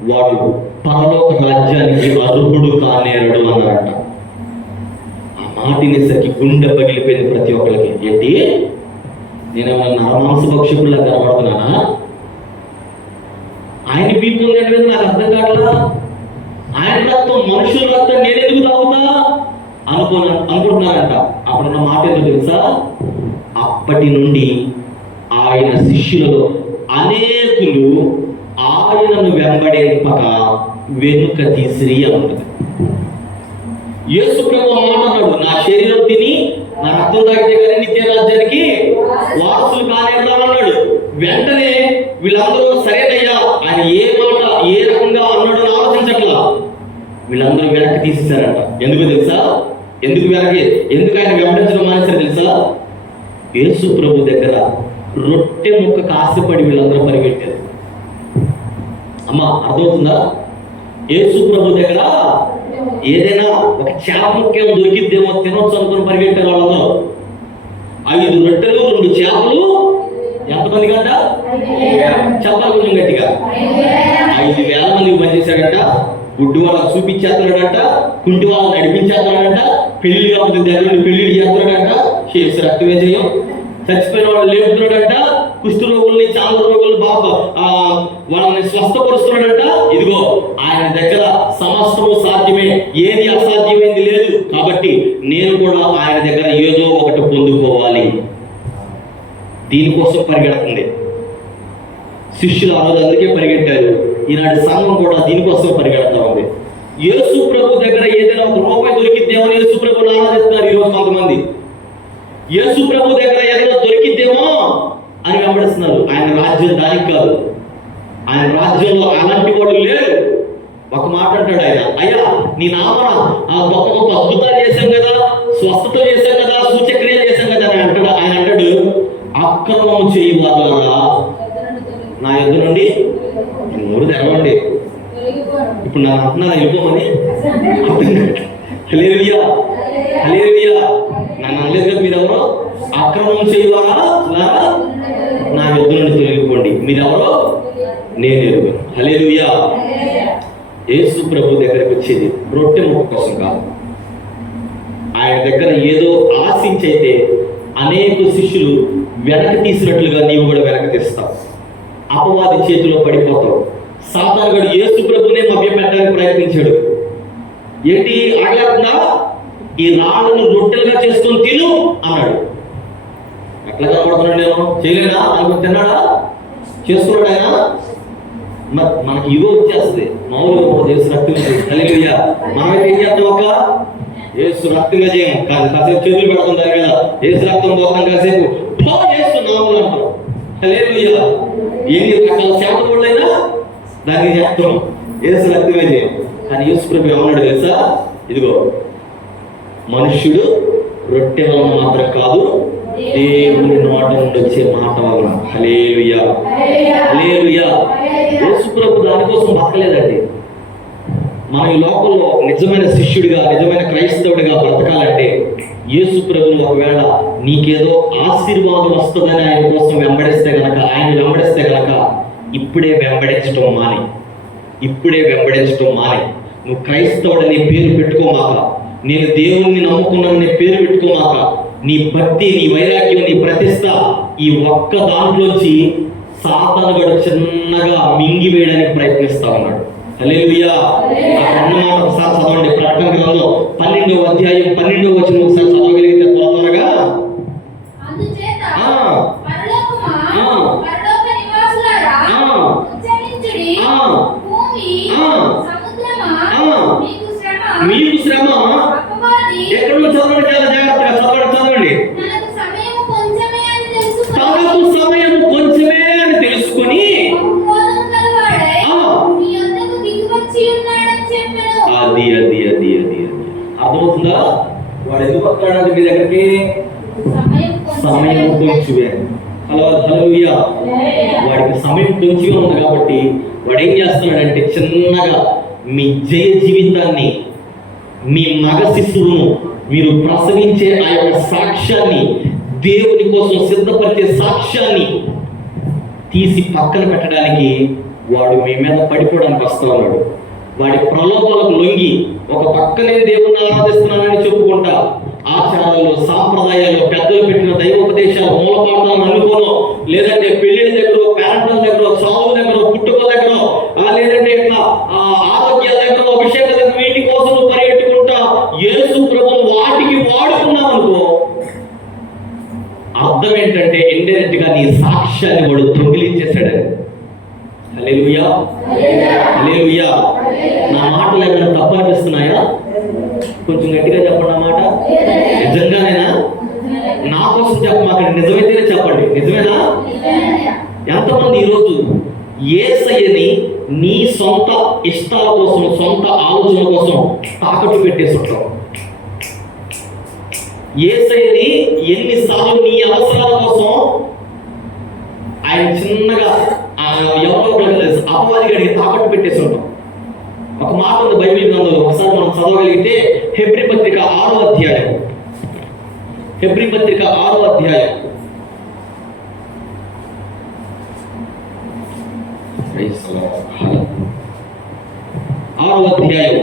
వాడు పరలోక రాజ్యానికి అర్హుడు కానేరడు అన్నారంట. ఆ మాట వినేసరికి గుండె పగిలిపోయింది ప్రతి ఒక్కరికి. ఏంటి, నేను నరమాంస భక్షకుల్లా కనబడుతున్నానా? ఆయన బీపీ ఉందంటే నాకు అర్థం కావట్లా. ఆయన రక్తం, మనుషుల రక్తం నేను ఎందుకు తాగుతా అనుకుంటున్నారంట. అప్పుడున్న మాట ఏంటో తెలుసా? అప్పటి నుండి ఆయన శిష్యులలో అనేకులు ఆయనను వెంబడింపక వెనుక తీసిరి అన్నది. యేసు ప్రభు మాట అన్నాడు, నా శరీరం తిని నా రక్తం తాగితే కానీ నిత్య రాజ్యానికి వారసులు కానేరా అన్నాడు. వెంటనే వీళ్ళందరూ సరేనయ్యా, ఆయన ఏ మాట ఏ రకంగా అన్నాడు అని ఆలోచించట్లా. వీళ్ళందరూ వెనక్కి తీసేశారంట. ఎందుకు తెలుసా? ఎందుకు ఆయన వెంబడించడం మానేశారు తెలుసా? యేసు ప్రభు దగ్గర రొట్టె ముక్క కాసిపడి వీళ్ళందరూ పరిగెట్టారు. అమ్మా అర్థమవుతుందా? యేసు ప్రభు దగ్గర ఏదైనా ఒక చేప ముఖ్యం దొరికిద్దేమో తినొచ్చు అనుకుని పరిగెట్టారు వాళ్ళందరూ. 5 రొట్టెలు 2 చేపలు ఎంతమంది కంట? చెప్పాలి కొంచెం గట్టిగా. 5,000 మందికి పనిచేశాడంట. గుడ్డు వాళ్ళకి చూపించేస్తున్నాడంట, కుంటి వాళ్ళని నడిపించేస్తున్నాడంట, పెళ్లి కాకపోతే దగ్గర పెళ్లిళ్ళు చేస్తున్నాడంట, చేసి రక్తమే చేయం, చచ్చిపోయిన వాళ్ళు లేపుతున్నాడంట, కుష్ఠ రోగుల్ని చాలా రోగులు బాగా వాళ్ళని స్వస్థపరుస్తున్నాడంట. ఇదిగో ఆయన దగ్గర సమస్తము సాధ్యమే, ఏది అసాధ్యమైంది లేదు. కాబట్టి నేను కూడా ఆయన దగ్గర ఏదో ఒకటి పొందుకోవాలి, దీనికోసం పరిగెడుతుంది. శిష్యులు ఆ రోజు అందుకే పరిగెట్టారు. ఈనాటి సంఘం కూడా దీనికోసం పరిగెడతా ఉంది. యేసు ప్రభు దగ్గర ఏదైనా ఒక రూపాయి దొరికిద్దేమో యేసు ప్రభుని ఆరాధిస్తున్నారు ఈరోజు కొంతమంది. యేసు ప్రభు దగ్గర ఏదైనా దొరికిద్దేమో అని వెంబడిస్తున్నారు. ఆయన రాజ్యం దానికి కాదు. ఆయన రాజ్యంలో అలాంటి వాడు లేడు. ఒక మాట అంటాడు ఆయన, అయ్యా నీ నామన గొప్ప గొప్ప అద్భుతాలు చేశాం కదా, స్వస్థత చేశాం కదా, సూచక్రియలు చేశాం కదా అని అంటాడు. ఆయన అంటాడు, అక్రమం చేయి వాళ్ళ నా యొద్ద నుండి నోరు తెరవండి. ఇప్పుడు నన్ను అంటున్నా వెళ్ళిపోమని. హల్లెలూయా, హల్లెలూయా. నన్ను అనలేదు కదా మీరెవరో. అక్రమం చేయవారా నా యొద్ద నుండి తొలగిపోండి, మీరెవరో నేను ఎరుగను. హల్లెలూయా. యేసు ప్రభు దగ్గరకు వచ్చేది రొట్టె ముక్క కోసం కాదు. ఆయన దగ్గర ఏదో ఆశించైతే అనేక శిష్యులు వెనక తీసినట్లుగా నీవు కూడా వెనక తీస్తావు. అపవాది చేతిలో పడిపోతావు. సాతానుగాడు యేసు ప్రభునే మభ్యపెట్టడానికి ప్రయత్నించాడు. ఏంటి ఆగలేకుండా ఈ రాళ్ళను రొట్టెలుగా చేసుకొని తిను అన్నాడు. ఎట్లా కనపడుతున్నాడు? నేను చేయలేదా అనుకుని తిన్నాడా? చేసుకున్నాడు ఆయన. మనకి ఇగో వచ్చేస్తుంది. మామూలుగా యేసు రక్తంగా హల్లెలూయా. మనమైతే ఏం చేస్తాం? ఒక యేసు రక్తంగా చేయం కాదు, కాసేపు చేతులు పెడతాం దాని మీద, యేసు రక్తం పోతాం, కాసేపు యేసు నామములు అంటాం. హల్లెలూయా. ఎన్ని రకాల సేవకులైనా దానికి చేస్తాం, యేసు రక్తమే చేయం. కానీ యేసు ప్రభు ఏమన్నాడు తెలుసా? ఇదిగో మనుష్యుడు రొట్టె వలన మాత్రం కాదు, దేవుని నోట నుండి వచ్చే మాట వలన. హల్లెలూయా, హల్లెలూయా. యేసు ప్రభు దానికోసం బతకలేదండి. మన ఈ లోకంలో నిజమైన శిష్యుడిగా, నిజమైన క్రైస్తవుడిగా బ్రతకాలంటే యేసు ప్రభుని ఒకవేళ నీకేదో ఆశీర్వాదం వస్తుందని ఆయన కోసం వెంబడిస్తే గనక, ఆయన వెంబడిస్తే గనక ఇప్పుడే వెంబడించడం మాని. ఇప్పుడే వెంబడించడం మానే. నువ్వు క్రైస్తవుడనే పేరు పెట్టుకోమాక, నేను దేవుణ్ణి నమ్ముకున్నాననే పేరు పెట్టుకోమాక. నీ భక్తి, నీ వైరాగ్యం, నీ ప్రతిష్ట ఈ ఒక్క దాంట్లోంచి సాతాను గడు చిన్నగా మింగి వేయడానికి ప్రయత్నిస్తా ఉన్నాడు. హల్లెలూయా. అన్నమాట ఒకసారి చదవండి. ప్రకటన గ్రంథం 12వ అధ్యాయం 12వ వచనం ఒకసారి చదవగలిగితే త్వరగా. మీకు శ్రమ ఎక్కడ నుంచి చదవండి, చాలా జాగ్రత్తగా చదవండి. తనకు సమయం కొంచెమే అని తెలుసుకొని అది అది అది అది అర్థమవుతుందా? వాడు ఎందుకు వస్తాడంటే మీ దగ్గరికి సమయం కొంచెమే. హల్లెలూయా. వాడికి సమయం కొంచెమే ఉంది కాబట్టి వాడు ఏం చేస్తున్నాడంటే చిన్నగా మీ జయ జీవితాన్ని, మీ మగ శిశువును, మీరు ప్రసవించే ఆ యొక్క సాక్ష్యాన్ని, దేవుని కోసం సిద్ధపరిచే సాక్ష్యాన్ని తీసి పక్కన పెట్టడానికి వాడు మీ మీద పడిపోవడానికి వస్తా ఉన్నాడు. వాడి ప్రలోభాలకు లొంగి ఒక పక్కనే దేవుణ్ణి ఆరాధిస్తున్నానని చెప్పుకుంటా ఆచారాలు, సాంప్రదాయాలు, పెద్దలు పెట్టిన దైవోపదేశాలు, మూలపాఠాలను అనుకోను, లేదంటే పెళ్లిళ్ళ దగ్గర, పేరెంట్ల దగ్గర, సావుల దగ్గర, పుట్టుక దగ్గర, లేదంటే ఇట్లా ఆరోగ్యాల దగ్గర, అభిషేకాల దగ్గర, వీటి కోసం పరిగెట్టుకుంటా యేసు ప్రభువు వాటికి వాడుకున్నావు అనుకో, అర్థం ఏంటంటే ఇండైరెక్ట్ గా నీ సాక్ష్యాన్ని వాడు దొంగిలించేశాడని. హల్లెలూయా. హల్లెలూయా. నా మాటలు ఏమైనా తప్పు అనిపిస్తున్నాయా? కొంచెం గట్టిగా చెప్పండి. ఆ మాట నిజంగానేనా? నా కోసం చెప్పమాకండి, నిజమైతేనే చెప్పండి. నిజమేనా? ఎంతమంది ఈరోజు యేసయ్యని నీ సొంత ఇష్టాల కోసం, సొంత ఆలోచన కోసం తాకట్టు పెట్టేసి ఉంటావు? యేసయ్యని ఎన్నిసార్లు నీ అవసరాల కోసం ఆయన చిన్నగా ఎవరో అపవాది గడికి తాకట్టు పెట్టేసి ఉంటాం. ఒక మాట ఉంది బైబిల్ గ్రంథంలో, ఒకసారి మనం చదవగలిగితే హెబ్రీ పత్రిక 6వ అధ్యాయం. హెబ్రీ పత్రిక 6వ అధ్యాయం. ఆరవ అధ్యాయం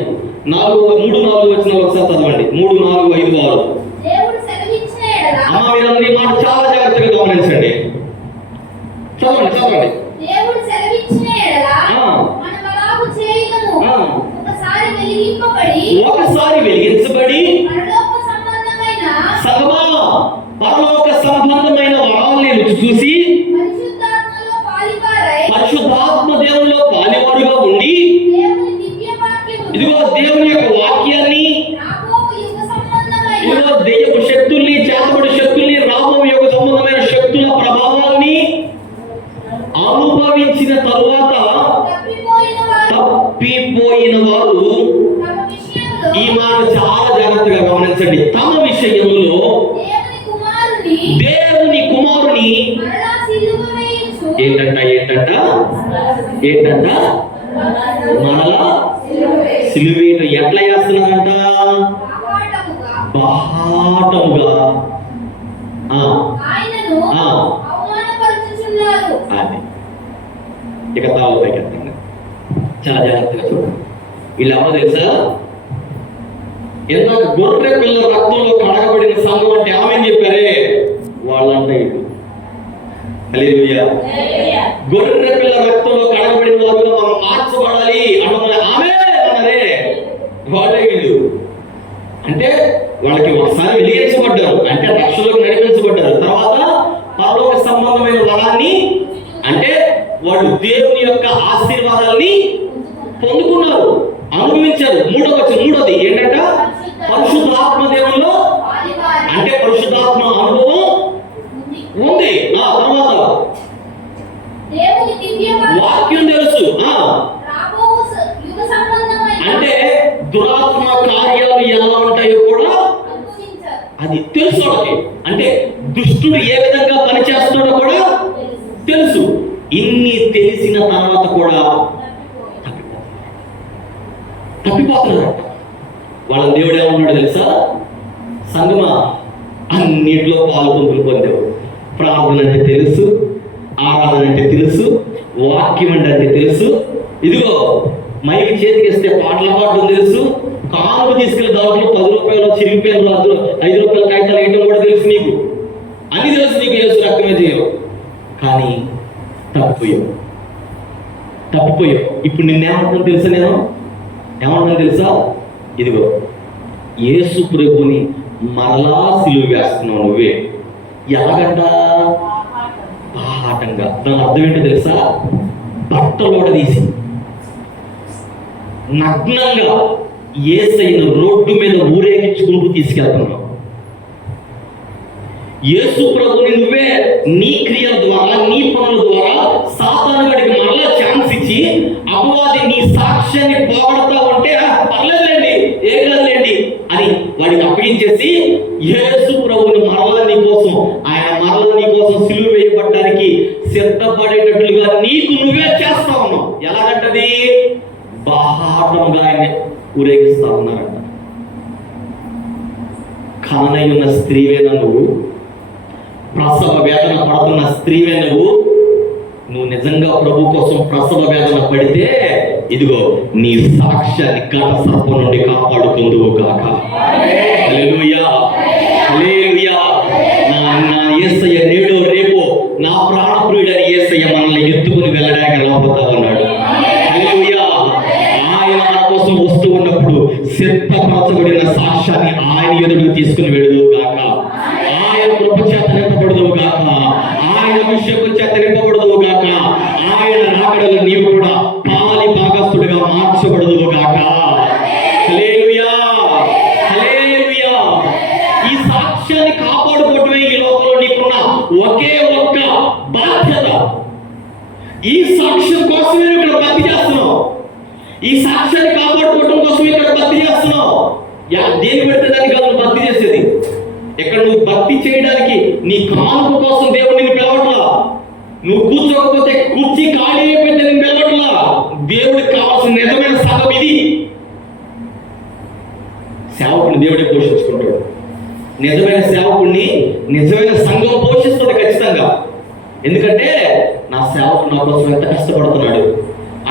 3-4 వచనాలు ఒకసారి చదవండి. 3, 4, 5, 6. అమ్మ మీరందరూ ఈ మాట చాలా జాగ్రత్తగా గమనించండి. చదవండి. ఒకసారి వెలిగించబడి సగమా పరలోక సంబంధమైన వరాల్ని రుచి చూసి పరిశుద్ధాత్మ దేవునిలో పాలివాడుగా ఉండి, ఇదిగో దేవుని యొక్క వాక్యాన్ని, ఇదిగో దెయ్యపు శక్తుల్ని, చేతబడి శక్తుల్ని, రాబో యొక్క సంబంధమైన శక్తుల ప్రభావాన్ని అనుభవించిన తరువాత తప్పిపోయిన వారు, ఈ మాట చాలా జాగ్రత్తగా గమనించండి, తమ విషయములో దేవుని కుమారుని ఏంటంట మరలా సిలువేట ఎట్లా చేస్తున్నారంట? బహాటముగా. అది ఇక తాళ్ళు పైకి ఎత్తండి, చాలా జాగ్రత్తగా చూడండి. వీళ్ళు ఎవరో తెలుసా? ఇందాక గొర్రె పిల్ల రక్తంలో కడగబడిన సంఘం అంటే ఆమె చెప్పారే, వాళ్ళంట ఇది. హల్లెలూయా. గొర్రె పిల్ల రక్తంలో కడగబడిన వారుగా మనం మార్చబడాలి అన్నది ఆమె అన్నారే, వాళ్ళే వీళ్ళు. అంటే వాళ్ళకి ఒకసారి వెలిగించబడ్డారు, అంటే రక్షణలోకి నడిపించబడ్డారు. తర్వాత పరలోక సంబంధమైన వరాన్ని, అంటే వాళ్ళు దేవుని యొక్క ఆశీర్వాదాన్ని పొందుకున్నారు, అనుభవించారు. మూడోది ఏంటంటే పరిశుద్ధాత్మ దేవుల్లో, అంటే పరిశుద్ధాత్మ అనుభవం ఉంది. తర్వాత వాక్యం తెలుసు, అంటే దురాత్మ కార్యాలు ఎలా ఉంటాయో కూడా అది తెలుసు వాళ్ళకి. అంటే దుష్టుడు ఏ విధంగా పనిచేస్తాడో కూడా తెలుసు. ఇన్ని తెలిసిన తర్వాత కూడా తప్పిపోతున్నారు. వాళ్ళ దేవుడు ఏమన్నాడు తెలుసా? సంగమా, అన్నిట్లో పాల్గొంపులు పొందావు. ప్రార్థన అంటే తెలుసు, ఆరాధన అంటే తెలుసు, వాక్యం అంటే తెలుసు, ఇదిగో మైకి చేతికి ఇస్తే పాటలు పాడడం తెలుసు, కానుక తీసుకెళ్లి దాంట్లో 10 రూపాయలు చిరిగిపోయిన 5 రూపాయల కాగితాలు వేయటం కూడా తెలుసు నీకు. అని తెలుసు నీకు యేసు రక్తమే చేయవు. కానీ తప్పిపోయావు. ఇప్పుడు నిన్నేమంటాను తెలుసా? నేను ఏమంటాను తెలుసా? ఇదిగో యేసు ప్రభుని మరలా సిలువ వేస్తున్నావు నువ్వే. ఎలాగంట? బాహాటంగా. దాని అర్థం ఏంటో తెలుసా? బట్టలోడ తీసి నగ్నంగా యేసయ్యను రోడ్డు మీద ఊరేగించుకుంటూ తీసుకెళ్తున్నావు. యేసు ప్రభుని నువ్వే నీ క్రియల ద్వారా, నీ పనుల ద్వారా సాతాను గడికి మరలా ఛాన్స్ ఇచ్చి అపవాది నీ సాక్ష్యాన్ని పోగొడతా ఉంటే పర్లేదులేండి, ఏం కాదులేండి అని వాడికి అప్పగించేసి యేసు ప్రభుని మరలా నీ కోసం, ఆయన మరలా నీ కోసం సిలువ వేయబడ్డానికి సిద్ధపడేటట్లుగా నీకు నువ్వే చేస్తా ఉన్నావు. ఎలాగంటది? బాహాటంగా ఆయన ఊరేగిస్తా ఉన్నారంట. కానై ఉన్న స్త్రీవేనా నువ్వు? ప్రసవ వేదన పడుతున్న స్త్రీవే నువ్వు నిజంగా ప్రభు కోసం ప్రసవ వేదన పడితే ఇదిగో నీ సాక్ష్యాన్ని ఘట సర్పం నుండి కాపాడుకుందువు గాక. హల్లెలూయా, హల్లెలూయా. నా యేసయ్య నేడో రేపో నా ప్రాణప్రియుడైన యేసయ్య మనల్ని ఎత్తుకుని వెళ్ళడానికి రాబోతా ఉన్నాడు. హల్లెలూయా. ఆయన మన కోసం వస్తూ ఉన్నప్పుడు సిద్ధపరచబడిన సాక్ష్యాన్ని ఆయన ఎదురు తీసుకుని వెళుదువు గాక. ఆయన కృప చేత నింపబడుదువు గాక. ఆయన అభిషేకం చేత నింపబడుదువు గాక. ఆయన రాకడలో నీవు కూడా పాలి భాగస్థుడిగా మార్చబడుదువు గాక. హల్లెలూయా, హల్లెలూయా. ఈ సాక్ష్యాన్ని కాపాడుకోవటమే ఈ లోకంలో నీకున్న ఒకే ఒక్క బాధ్యత. ఈ సాక్ష్యం కోసమే ఇక్కడ భక్తి చేస్తున్నావు. ఈ సాక్ష్యాన్ని కాపాడుకోవటం కోసం ఇక్కడ భక్తి చేస్తున్నావు. దేని పెడితే దాన్ని కాదు భక్తి చేసేది. ఇక్కడ నువ్వు భక్తి చేయడానికి నీ కానుక కోసం దేవుడు నిన్ను పిలవట్లా. నువ్వు కూర్చోకపోతే కుర్చీ ఖాళీ అయిపోతే నేను పిలవట్లా. దేవుడికి కావాల్సిన నిజమైన సంఘం ఇది. సేవకుని దేవుడే పోషించుకుంటాడు. నిజమైన సేవకుడిని నిజమైన సంఘం పోషిస్తుంది ఖచ్చితంగా. ఎందుకంటే నా సేవకుడు నా కోసం ఎంత కష్టపడుతున్నాడు.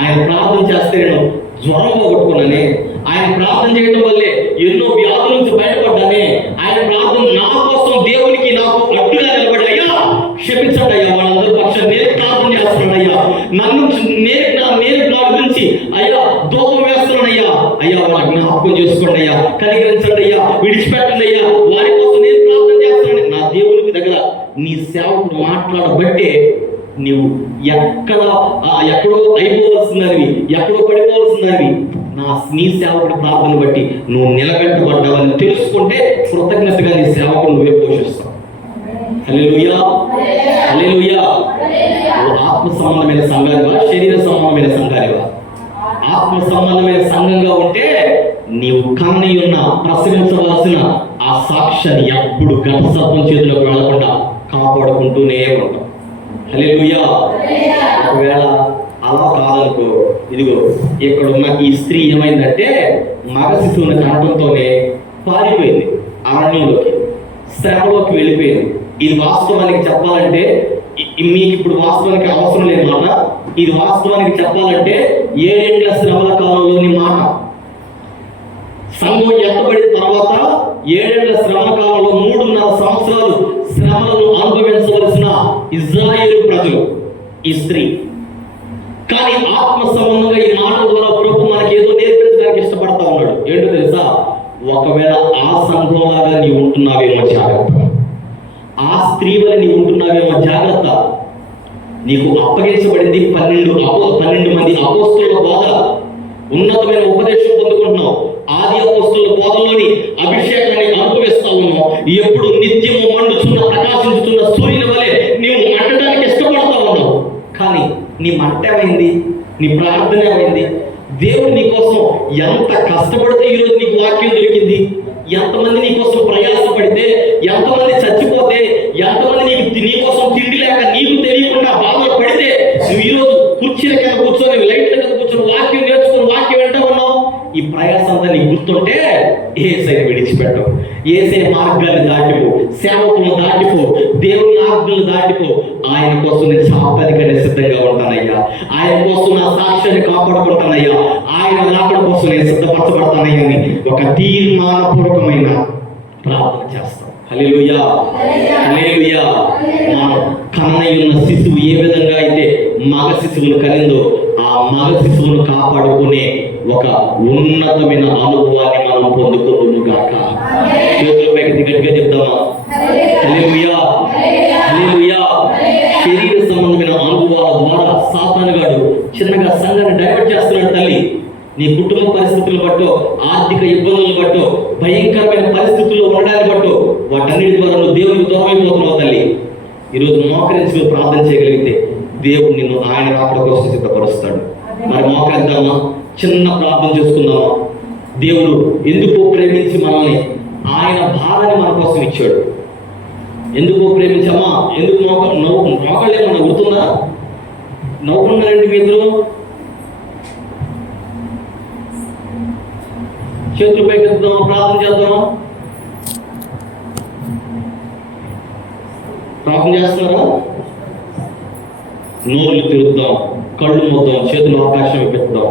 ఆయన ప్రార్థన చేస్తే నేను జ్వరం పోగొట్టుకున్నానే, ఆయన ప్రార్థన చేయడం వల్లే ఎన్నో వ్యాధుల నుంచి బయటపడ్డానే, ఆయన ప్రార్థన నా కోసం దేవునికి నాకు అడ్డుగా నిలబడి అయ్యా క్షమించండి అయ్యా, వాళ్ళందరూ పక్షం నేను ప్రార్థన చేస్తున్నాడు అయ్యా, నన్ను నేను నా గురించి అయ్యా దూపం వేస్తున్నానయ్యా, అయ్యా వాళ్ళ జ్ఞాపకం చేసుకోండి అయ్యా, కనికరించండి అయ్యా, విడిచిపెట్టండి అయ్యా, వారి కోసం నేను ప్రార్థన చేస్తున్నాను. నా దేవునికి దగ్గర నీ సేవకుడు మాట్లాడబట్టే నీవు ఎక్కడో అయిపోవలసిందని, ఎక్కడో పడిపోవలసిందని నీ సేవకుడి ప్రార్థన బట్టి నువ్వు నిలబెట్టబడ్డావని తెలుసుకుంటే కృతజ్ఞతగా నీ సేవకుడు నువ్వే పోషిస్తావు. హల్లెలూయా, హల్లెలూయా. ఆత్మ సంబంధమైన సంఘానివా, శరీర సంబంధమైన సంఘానివా? ఆత్మ సంబంధమైన సంఘంగా ఉంటే నీవు కన్ని ఉన్న ప్రసరించవలసిన ఆ సాక్ష్యాన్ని ఎప్పుడు ఘట సర్పం చేతులకు వెళ్లకుండా కాపాడుకుంటూనే ఉంటాం. హల్లెలూయా. ఒకవేళ అలా కాదనుకో, ఇదిగో ఇక్కడ ఉన్న ఈ స్త్రీ ఏమైందంటే మగ శిశువుని కనడంతోనే పారిపోయింది, అరణ్యంలోకి, శ్రమలోకి వెళ్ళిపోయింది. ఇది వాస్తవానికి చెప్పాలంటే మీకు ఇప్పుడు వాస్తవానికి అవసరం లేదు మాట. ఇది వాస్తవానికి చెప్పాలంటే 7 ఏళ్ల శ్రమల కాలంలోని మాట. సంఘం ఎత్తబడిన తర్వాత 7 ఏళ్ల శ్రమల కాలంలో 3.5 సంవత్సరాలు శ్రమలను అనుభవించవలసిన ఇజ్రాయేలు ప్రజలు ఈ స్త్రీ. కానీ ఆత్మ సంబంధంగా ఈ మాట ద్వారా ప్రభు మనకి ఏదో నేర్పించడానికి ఇష్టపడతా ఉన్నాడు. ఏంటో తెలుసా? ఒకవేళ ఆ సంఘంలాగా నీవు ఉంటున్నావేమో జాగ్రత్త, ఆ స్త్రీ వల్ల నీవు ఉంటున్నావేమో జాగ్రత్త. నీకు అప్పగించబడింది 12 మంది అపోస్తలుల బోధ, ఉన్నతమైన ఉపదేశం పొందుకుంటున్నావు, ఆది అపోస్తలుల బోధలోని అభిషేకాన్ని అనుభవిస్తా ఉన్నావు. ఎప్పుడు నిత్యము మండుచున్న ప్రకాశించుతున్న సూర్యుని వలె నీవు మండటానికి ఇష్టపడతా ఉన్నావు. కానీ నీ మంట ఏమైంది? నీ ప్రార్థన ఏమైంది? దేవుడు నీ కోసం ఎంత కష్టపడితే ఈరోజు నీకు వాక్యం దొరికింది? ఎంతమంది నీ కోసం ప్రయాసపడితే, ఎంతమంది చచ్చిపోతే, ఎంతమంది నీ కోసం తిండి లేక నీకు తెలియకుండా బాధలు పడితే నువ్వు ఈరోజు కుర్చీల కింద కూర్చొని, లైట్ల కింద కూర్చొని వాక్యం నేర్చుకుని వాక్యం వింటా ఉన్నావు. ఈ ప్రయాసం అంతా నీకు గుర్తుంటే యేసయ్యని విడిచిపెట్టవు, యేసయ్య మార్గాన్ని దాటిపో, సేవకులను దాటిపో, దేవుని ఆజ్ఞలు దాటిపో. ఆయన కోసం నేను చావడానికనే సిద్ధంగా ఉంటానయ్యా, ఆయన కోసం నా సాక్ష్యాన్ని కాపాడుకుంటానయ్యా, ఆయన రాకడ కోసం నేను సిద్ధపరచబడతానయ్యా అని ఒక తీర్మానపూర్వకమైన ప్రార్థన చేస్తాం. హల్లెలూయా, హల్లెలూయా. కన్నయ్యున్న శిశువు ఏ విధంగా అయితే మగ శిశువును కలిందో ఆ మగ శిశువును కాపాడుకునే ఒక ఉన్నతమైన అనుభవాన్ని మనం పొందుకుందుము గాక. చేతులపైకి గట్టిగా చెప్తామా? హల్లెలూయా, హల్లెలూయా. శరీర సంబంధమైన అనుభవాల ద్వారా సాతానుగాడు చిన్నగా సంఘాన్ని డైవర్ట్ చేస్తున్నాడు. తల్లి, నీ కుటుంబ పరిస్థితులను బట్టో, ఆర్థిక ఇబ్బందులను బట్టో, భయంకరమైన పరిస్థితుల్లో ఉండడాన్ని బట్టో, వాటన్నిటి ద్వారా నువ్వు దేవునికి దూరం అయిపోతున్నావు. తల్లి, ఈరోజు మోకరించి ప్రార్థన చేయగలిగితే దేవుడు నిన్ను ఆయన రాకడ కోసం సిద్ధపరుస్తాడు. మరి మోకరిద్దామా? చిన్న ప్రార్థన చేసుకుందామా? దేవుడు ఎందుకు ప్రేమించి మనల్ని, ఆయన భారాన్ని మన కోసం ఇచ్చాడు. ఎందుకు ప్రేమించామా? ఎందుకు మోకాళ్ళేమన్నా గుర్తుందా? నవ్వుకున్నారండి మీ ఇద్దరు? చేతులు పైకి ఎత్తుదామా? ప్రార్థన చేద్దామా? ప్రార్థన చేస్తున్నారా? నోళ్ళు తిరుగుద్దాం, కళ్ళు మూద్దాం, చేతులు ఆకాశం పెట్టుదాం.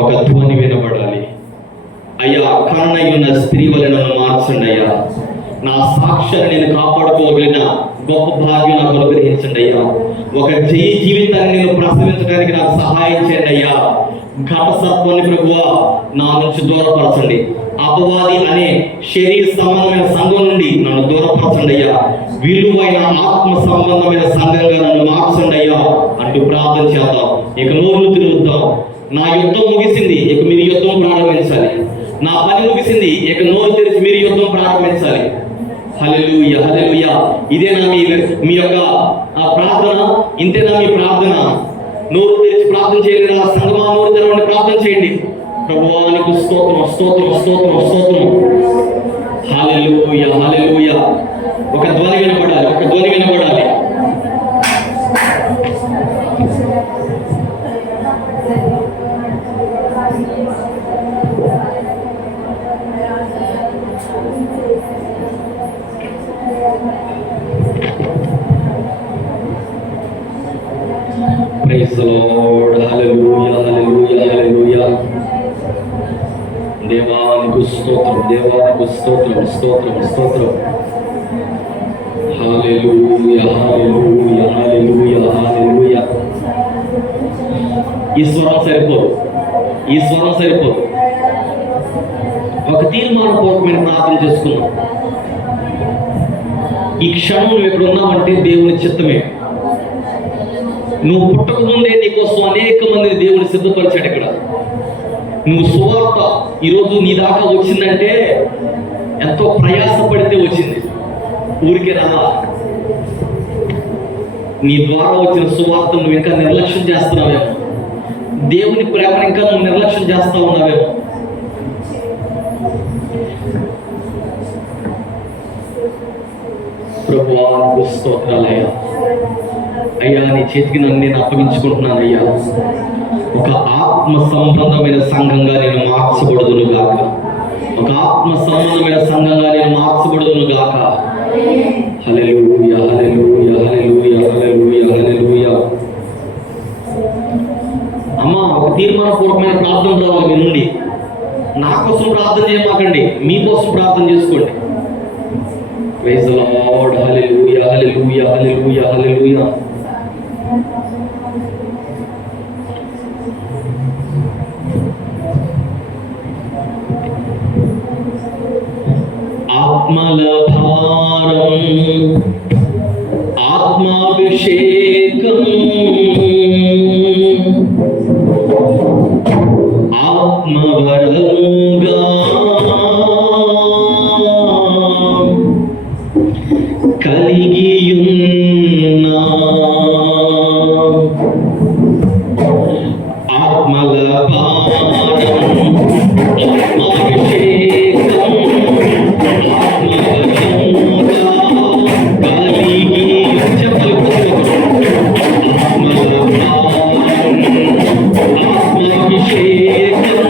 ఒక ధ్వని వినబడాలి. అయ్యా, కన్నయ్యున్న స్త్రీ వలె నన్ను మార్చండి అయ్యా, నా సాక్ష్యాన్ని నేను కాపాడుకోగలిగిన గొప్ప భాగ్యం నాకు అనుగ్రహించండి అయ్యా. ఒక జీవితాన్ని నేను ప్రసవించడానికి నాకు సహాయం చేయండి అయ్యా. ఘట సత్వాన్ని ప్రభువా నా నుంచి దూరపరచండి. అపవాది అనే శరీర సంబంధమైన సంఘం నుండి నన్ను దూరపరచండి అయ్యా. విలువైన ఆత్మ సంబంధమైన సంఘంగా నన్ను మార్చండి అయ్యా అంటూ ప్రార్థన చేద్దాం. ఇక నోరును తిరుగుద్దాం. నా యుద్ధం ముగిసింది, ఇక మీరు యుద్ధం ప్రారంభించాలి. నా పని ముగిసింది, ఇక నోరు తెరిచి మీరు యుద్ధం ప్రారంభించాలి. హల్లెలూయా, హల్లెలూయా. ఇదేనా మీ యొక్క ప్రార్థన? ఇంతేనా మీ ప్రార్థన? నోరు తెరిచి ప్రార్థన చేయలేదా? సంగమా, నోరు తెరవండి, ప్రార్థన చేయండి. ప్రభువా నీకు స్తోత్రం, స్తోత్రం, స్తోత్రం, స్తోత్రం. హల్లెలూయా, హల్లెలూయా. ఒక ధ్వని వినపడాలి, ఒక ధ్వని వినపడాలి. Praise the Lord. Hallelujah, hallelujah, hallelujah. దేవానికి స్తోత్రం, దేవానికి స్తోత్రం, స్తోత్రం, స్తోత్రం. హల్లెలూయా, హల్లెలూయా, హల్లెలూయా, హల్లెలూయా. ఈ స్వరం సరిపోదు, ఈ స్వరం సరిపోదు. ఒక తీర్మానపూర్వకమైన ప్రార్థన చేసుకున్నాం. ఈ క్షణం నువ్వు ఎక్కడ ఉన్నావంటే దేవుని చిత్తమే. నువ్వు పుట్టక ముందే నీకోసం అనేక మందిని దేవుని సిద్ధపరిచాడు. ఇక్కడ నువ్వు సువార్త ఈరోజు నీ దాకా వచ్చిందంటే ఎంతో ప్రయాసపడితే వచ్చింది, ఊరికే రాలా. నీ ద్వారా వచ్చిన సువార్త నువ్వు ఇంకా నిర్లక్ష్యం చేస్తున్నావేమో, దేవుని ప్రేమను ఇంకా నువ్వు నిర్లక్ష్యం చేస్తా ఉన్నావేమో. ప్రభువా నీకు స్తోత్రాలయ్యా. అయ్యా, నీ చేతికి నన్ను నేను అప్పగించుకుంటున్నాను అయ్యా. ఒక ఆత్మ సంబంధమైన సంఘంగా నేను మార్చబడుదును గాక, ఒక ఆత్మ సంబంధమైన సంఘంగా నేను మార్చబడుదును గాక. హల్లెలూయా, హల్లెలూయా, హల్లెలూయా, హల్లెలూయా, హల్లెలూయా. అమ్మా, ఒక తీర్మానపూర్వకమైన ప్రార్థన రావాలి మీ నుండి. నా కోసం ప్రార్థన చేయమాకండి, మీకోసం ప్రార్థన చేసుకోండి. Praise the lord. Hallelujah, hallelujah, hallelujah, hallelujah. ఆత్మల భారం, ఆత్మాభిషేకం, ఆత్మవరముగా కలిగియున్న ఆత్మల భారం, ఆత్మాభిషేకం, ఆత్మవరముగా కలిగి ఆత్మల భారం, ఆత్మాభిషేకం,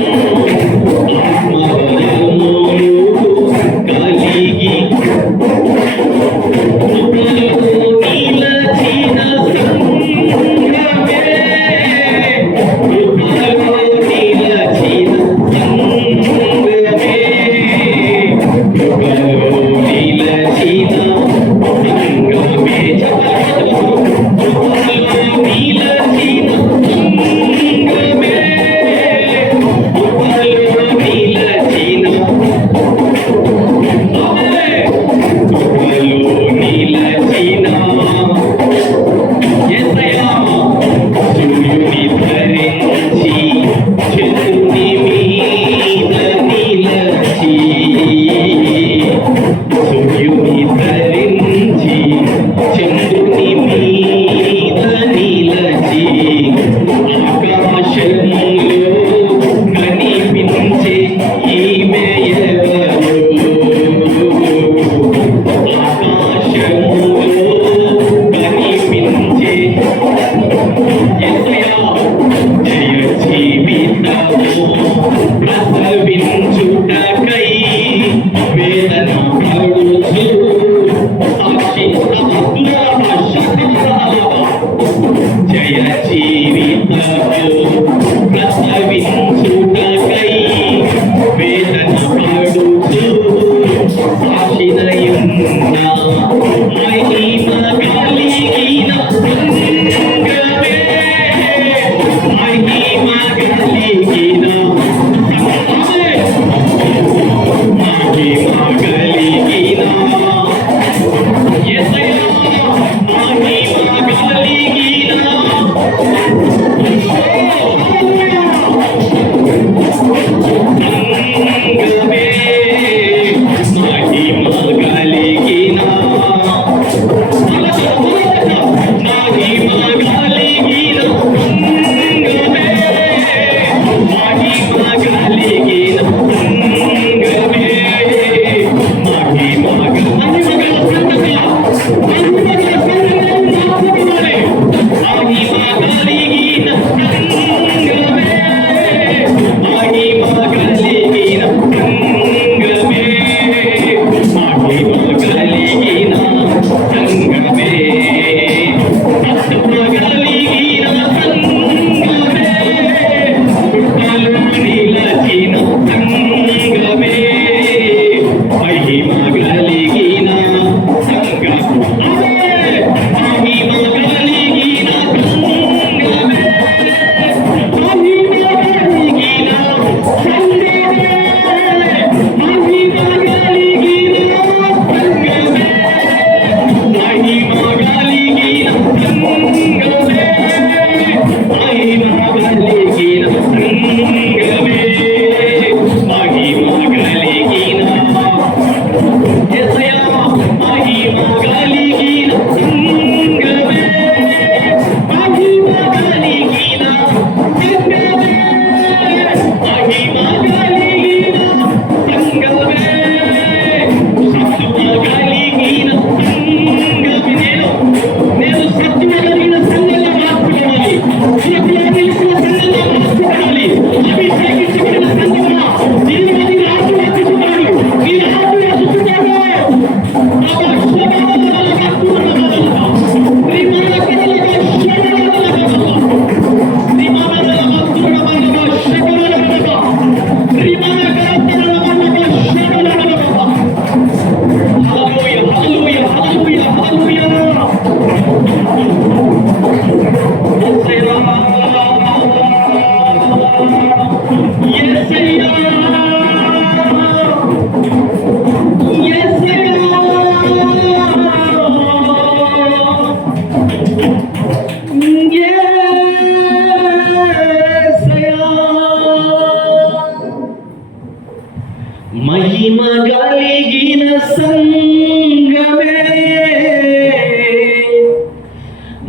మహిమ కలిగిన సంఘమే,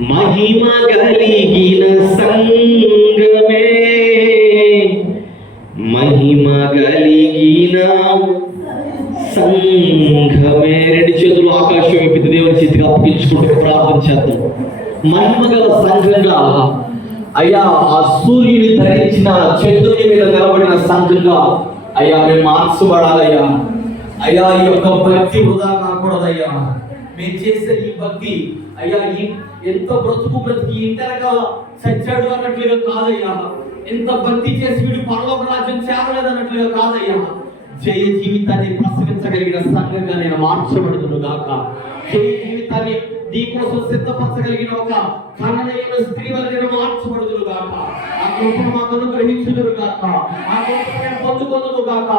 మహిమ కలిగిన సంఘమే, మహిమ కలిగిన సంఘమే. రెండు చేతులు ఆకాశం వైపు దేవుని చేతిగా అప్పగించుకుంటూ ప్రార్థన చేద్దాం. మహిమ గల సంఘంగా, అయ్యా ఆ సూర్యుని ధరించిన చంద్రుని మీద నిలబడిన సంఘంగా అయ్యా మేము మార్చబడాలయ్యా. అయ్యా ఈ యొక్క భక్తి వృధా కాకూడదయ్యా. మేము చేసే ఈ భక్తి అయ్యా ఎంతో బ్రతికి ఇంటరగా చచ్చాడు అన్నట్లుగా కాదయ్యా. ఎంత భక్తి చేసి వీడు పరలోక రాజ్యం చేరలేదు అన్నట్లుగా కాదయ్యా. జయ జీవితాన్ని ప్రసవించగలిగిన సంఘంగా నేను మార్చబడుతును గాక. జయ జీవితాన్ని నీ కోసం సిద్ధపరచగలిగిన ఒక కన్నడైన స్త్రీ వల్ల నేను మార్చబడుతును గాక. ఆ కృపను మాకు అనుగ్రహించుదురు గాక. ఆ కృపను మేము పొందుకొందును గాక.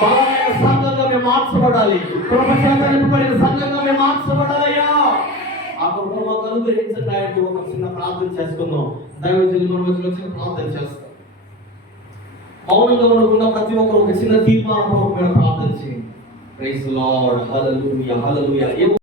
బలమైన సంఘంగా మేము మార్చబడాలి. కృప చేత నింపబడిన సంఘంగా మేము మార్చబడాలయ్యా. ఆ కృపను మాకు అనుగ్రహించండి అంటే ఒక చిన్న ప్రార్థన చేసుకుందాం. దైవజనులు మనం వచ్చిన ప్రార్థన చేస్తాం. మౌనంగా ఉండకుండా ప్రతి ఒక్కరు ఒక చిన్న తీర్మానపూర్వకమైన ప్రార్థన చేయండి. Praise the lord. Hallelujah, hallelujah.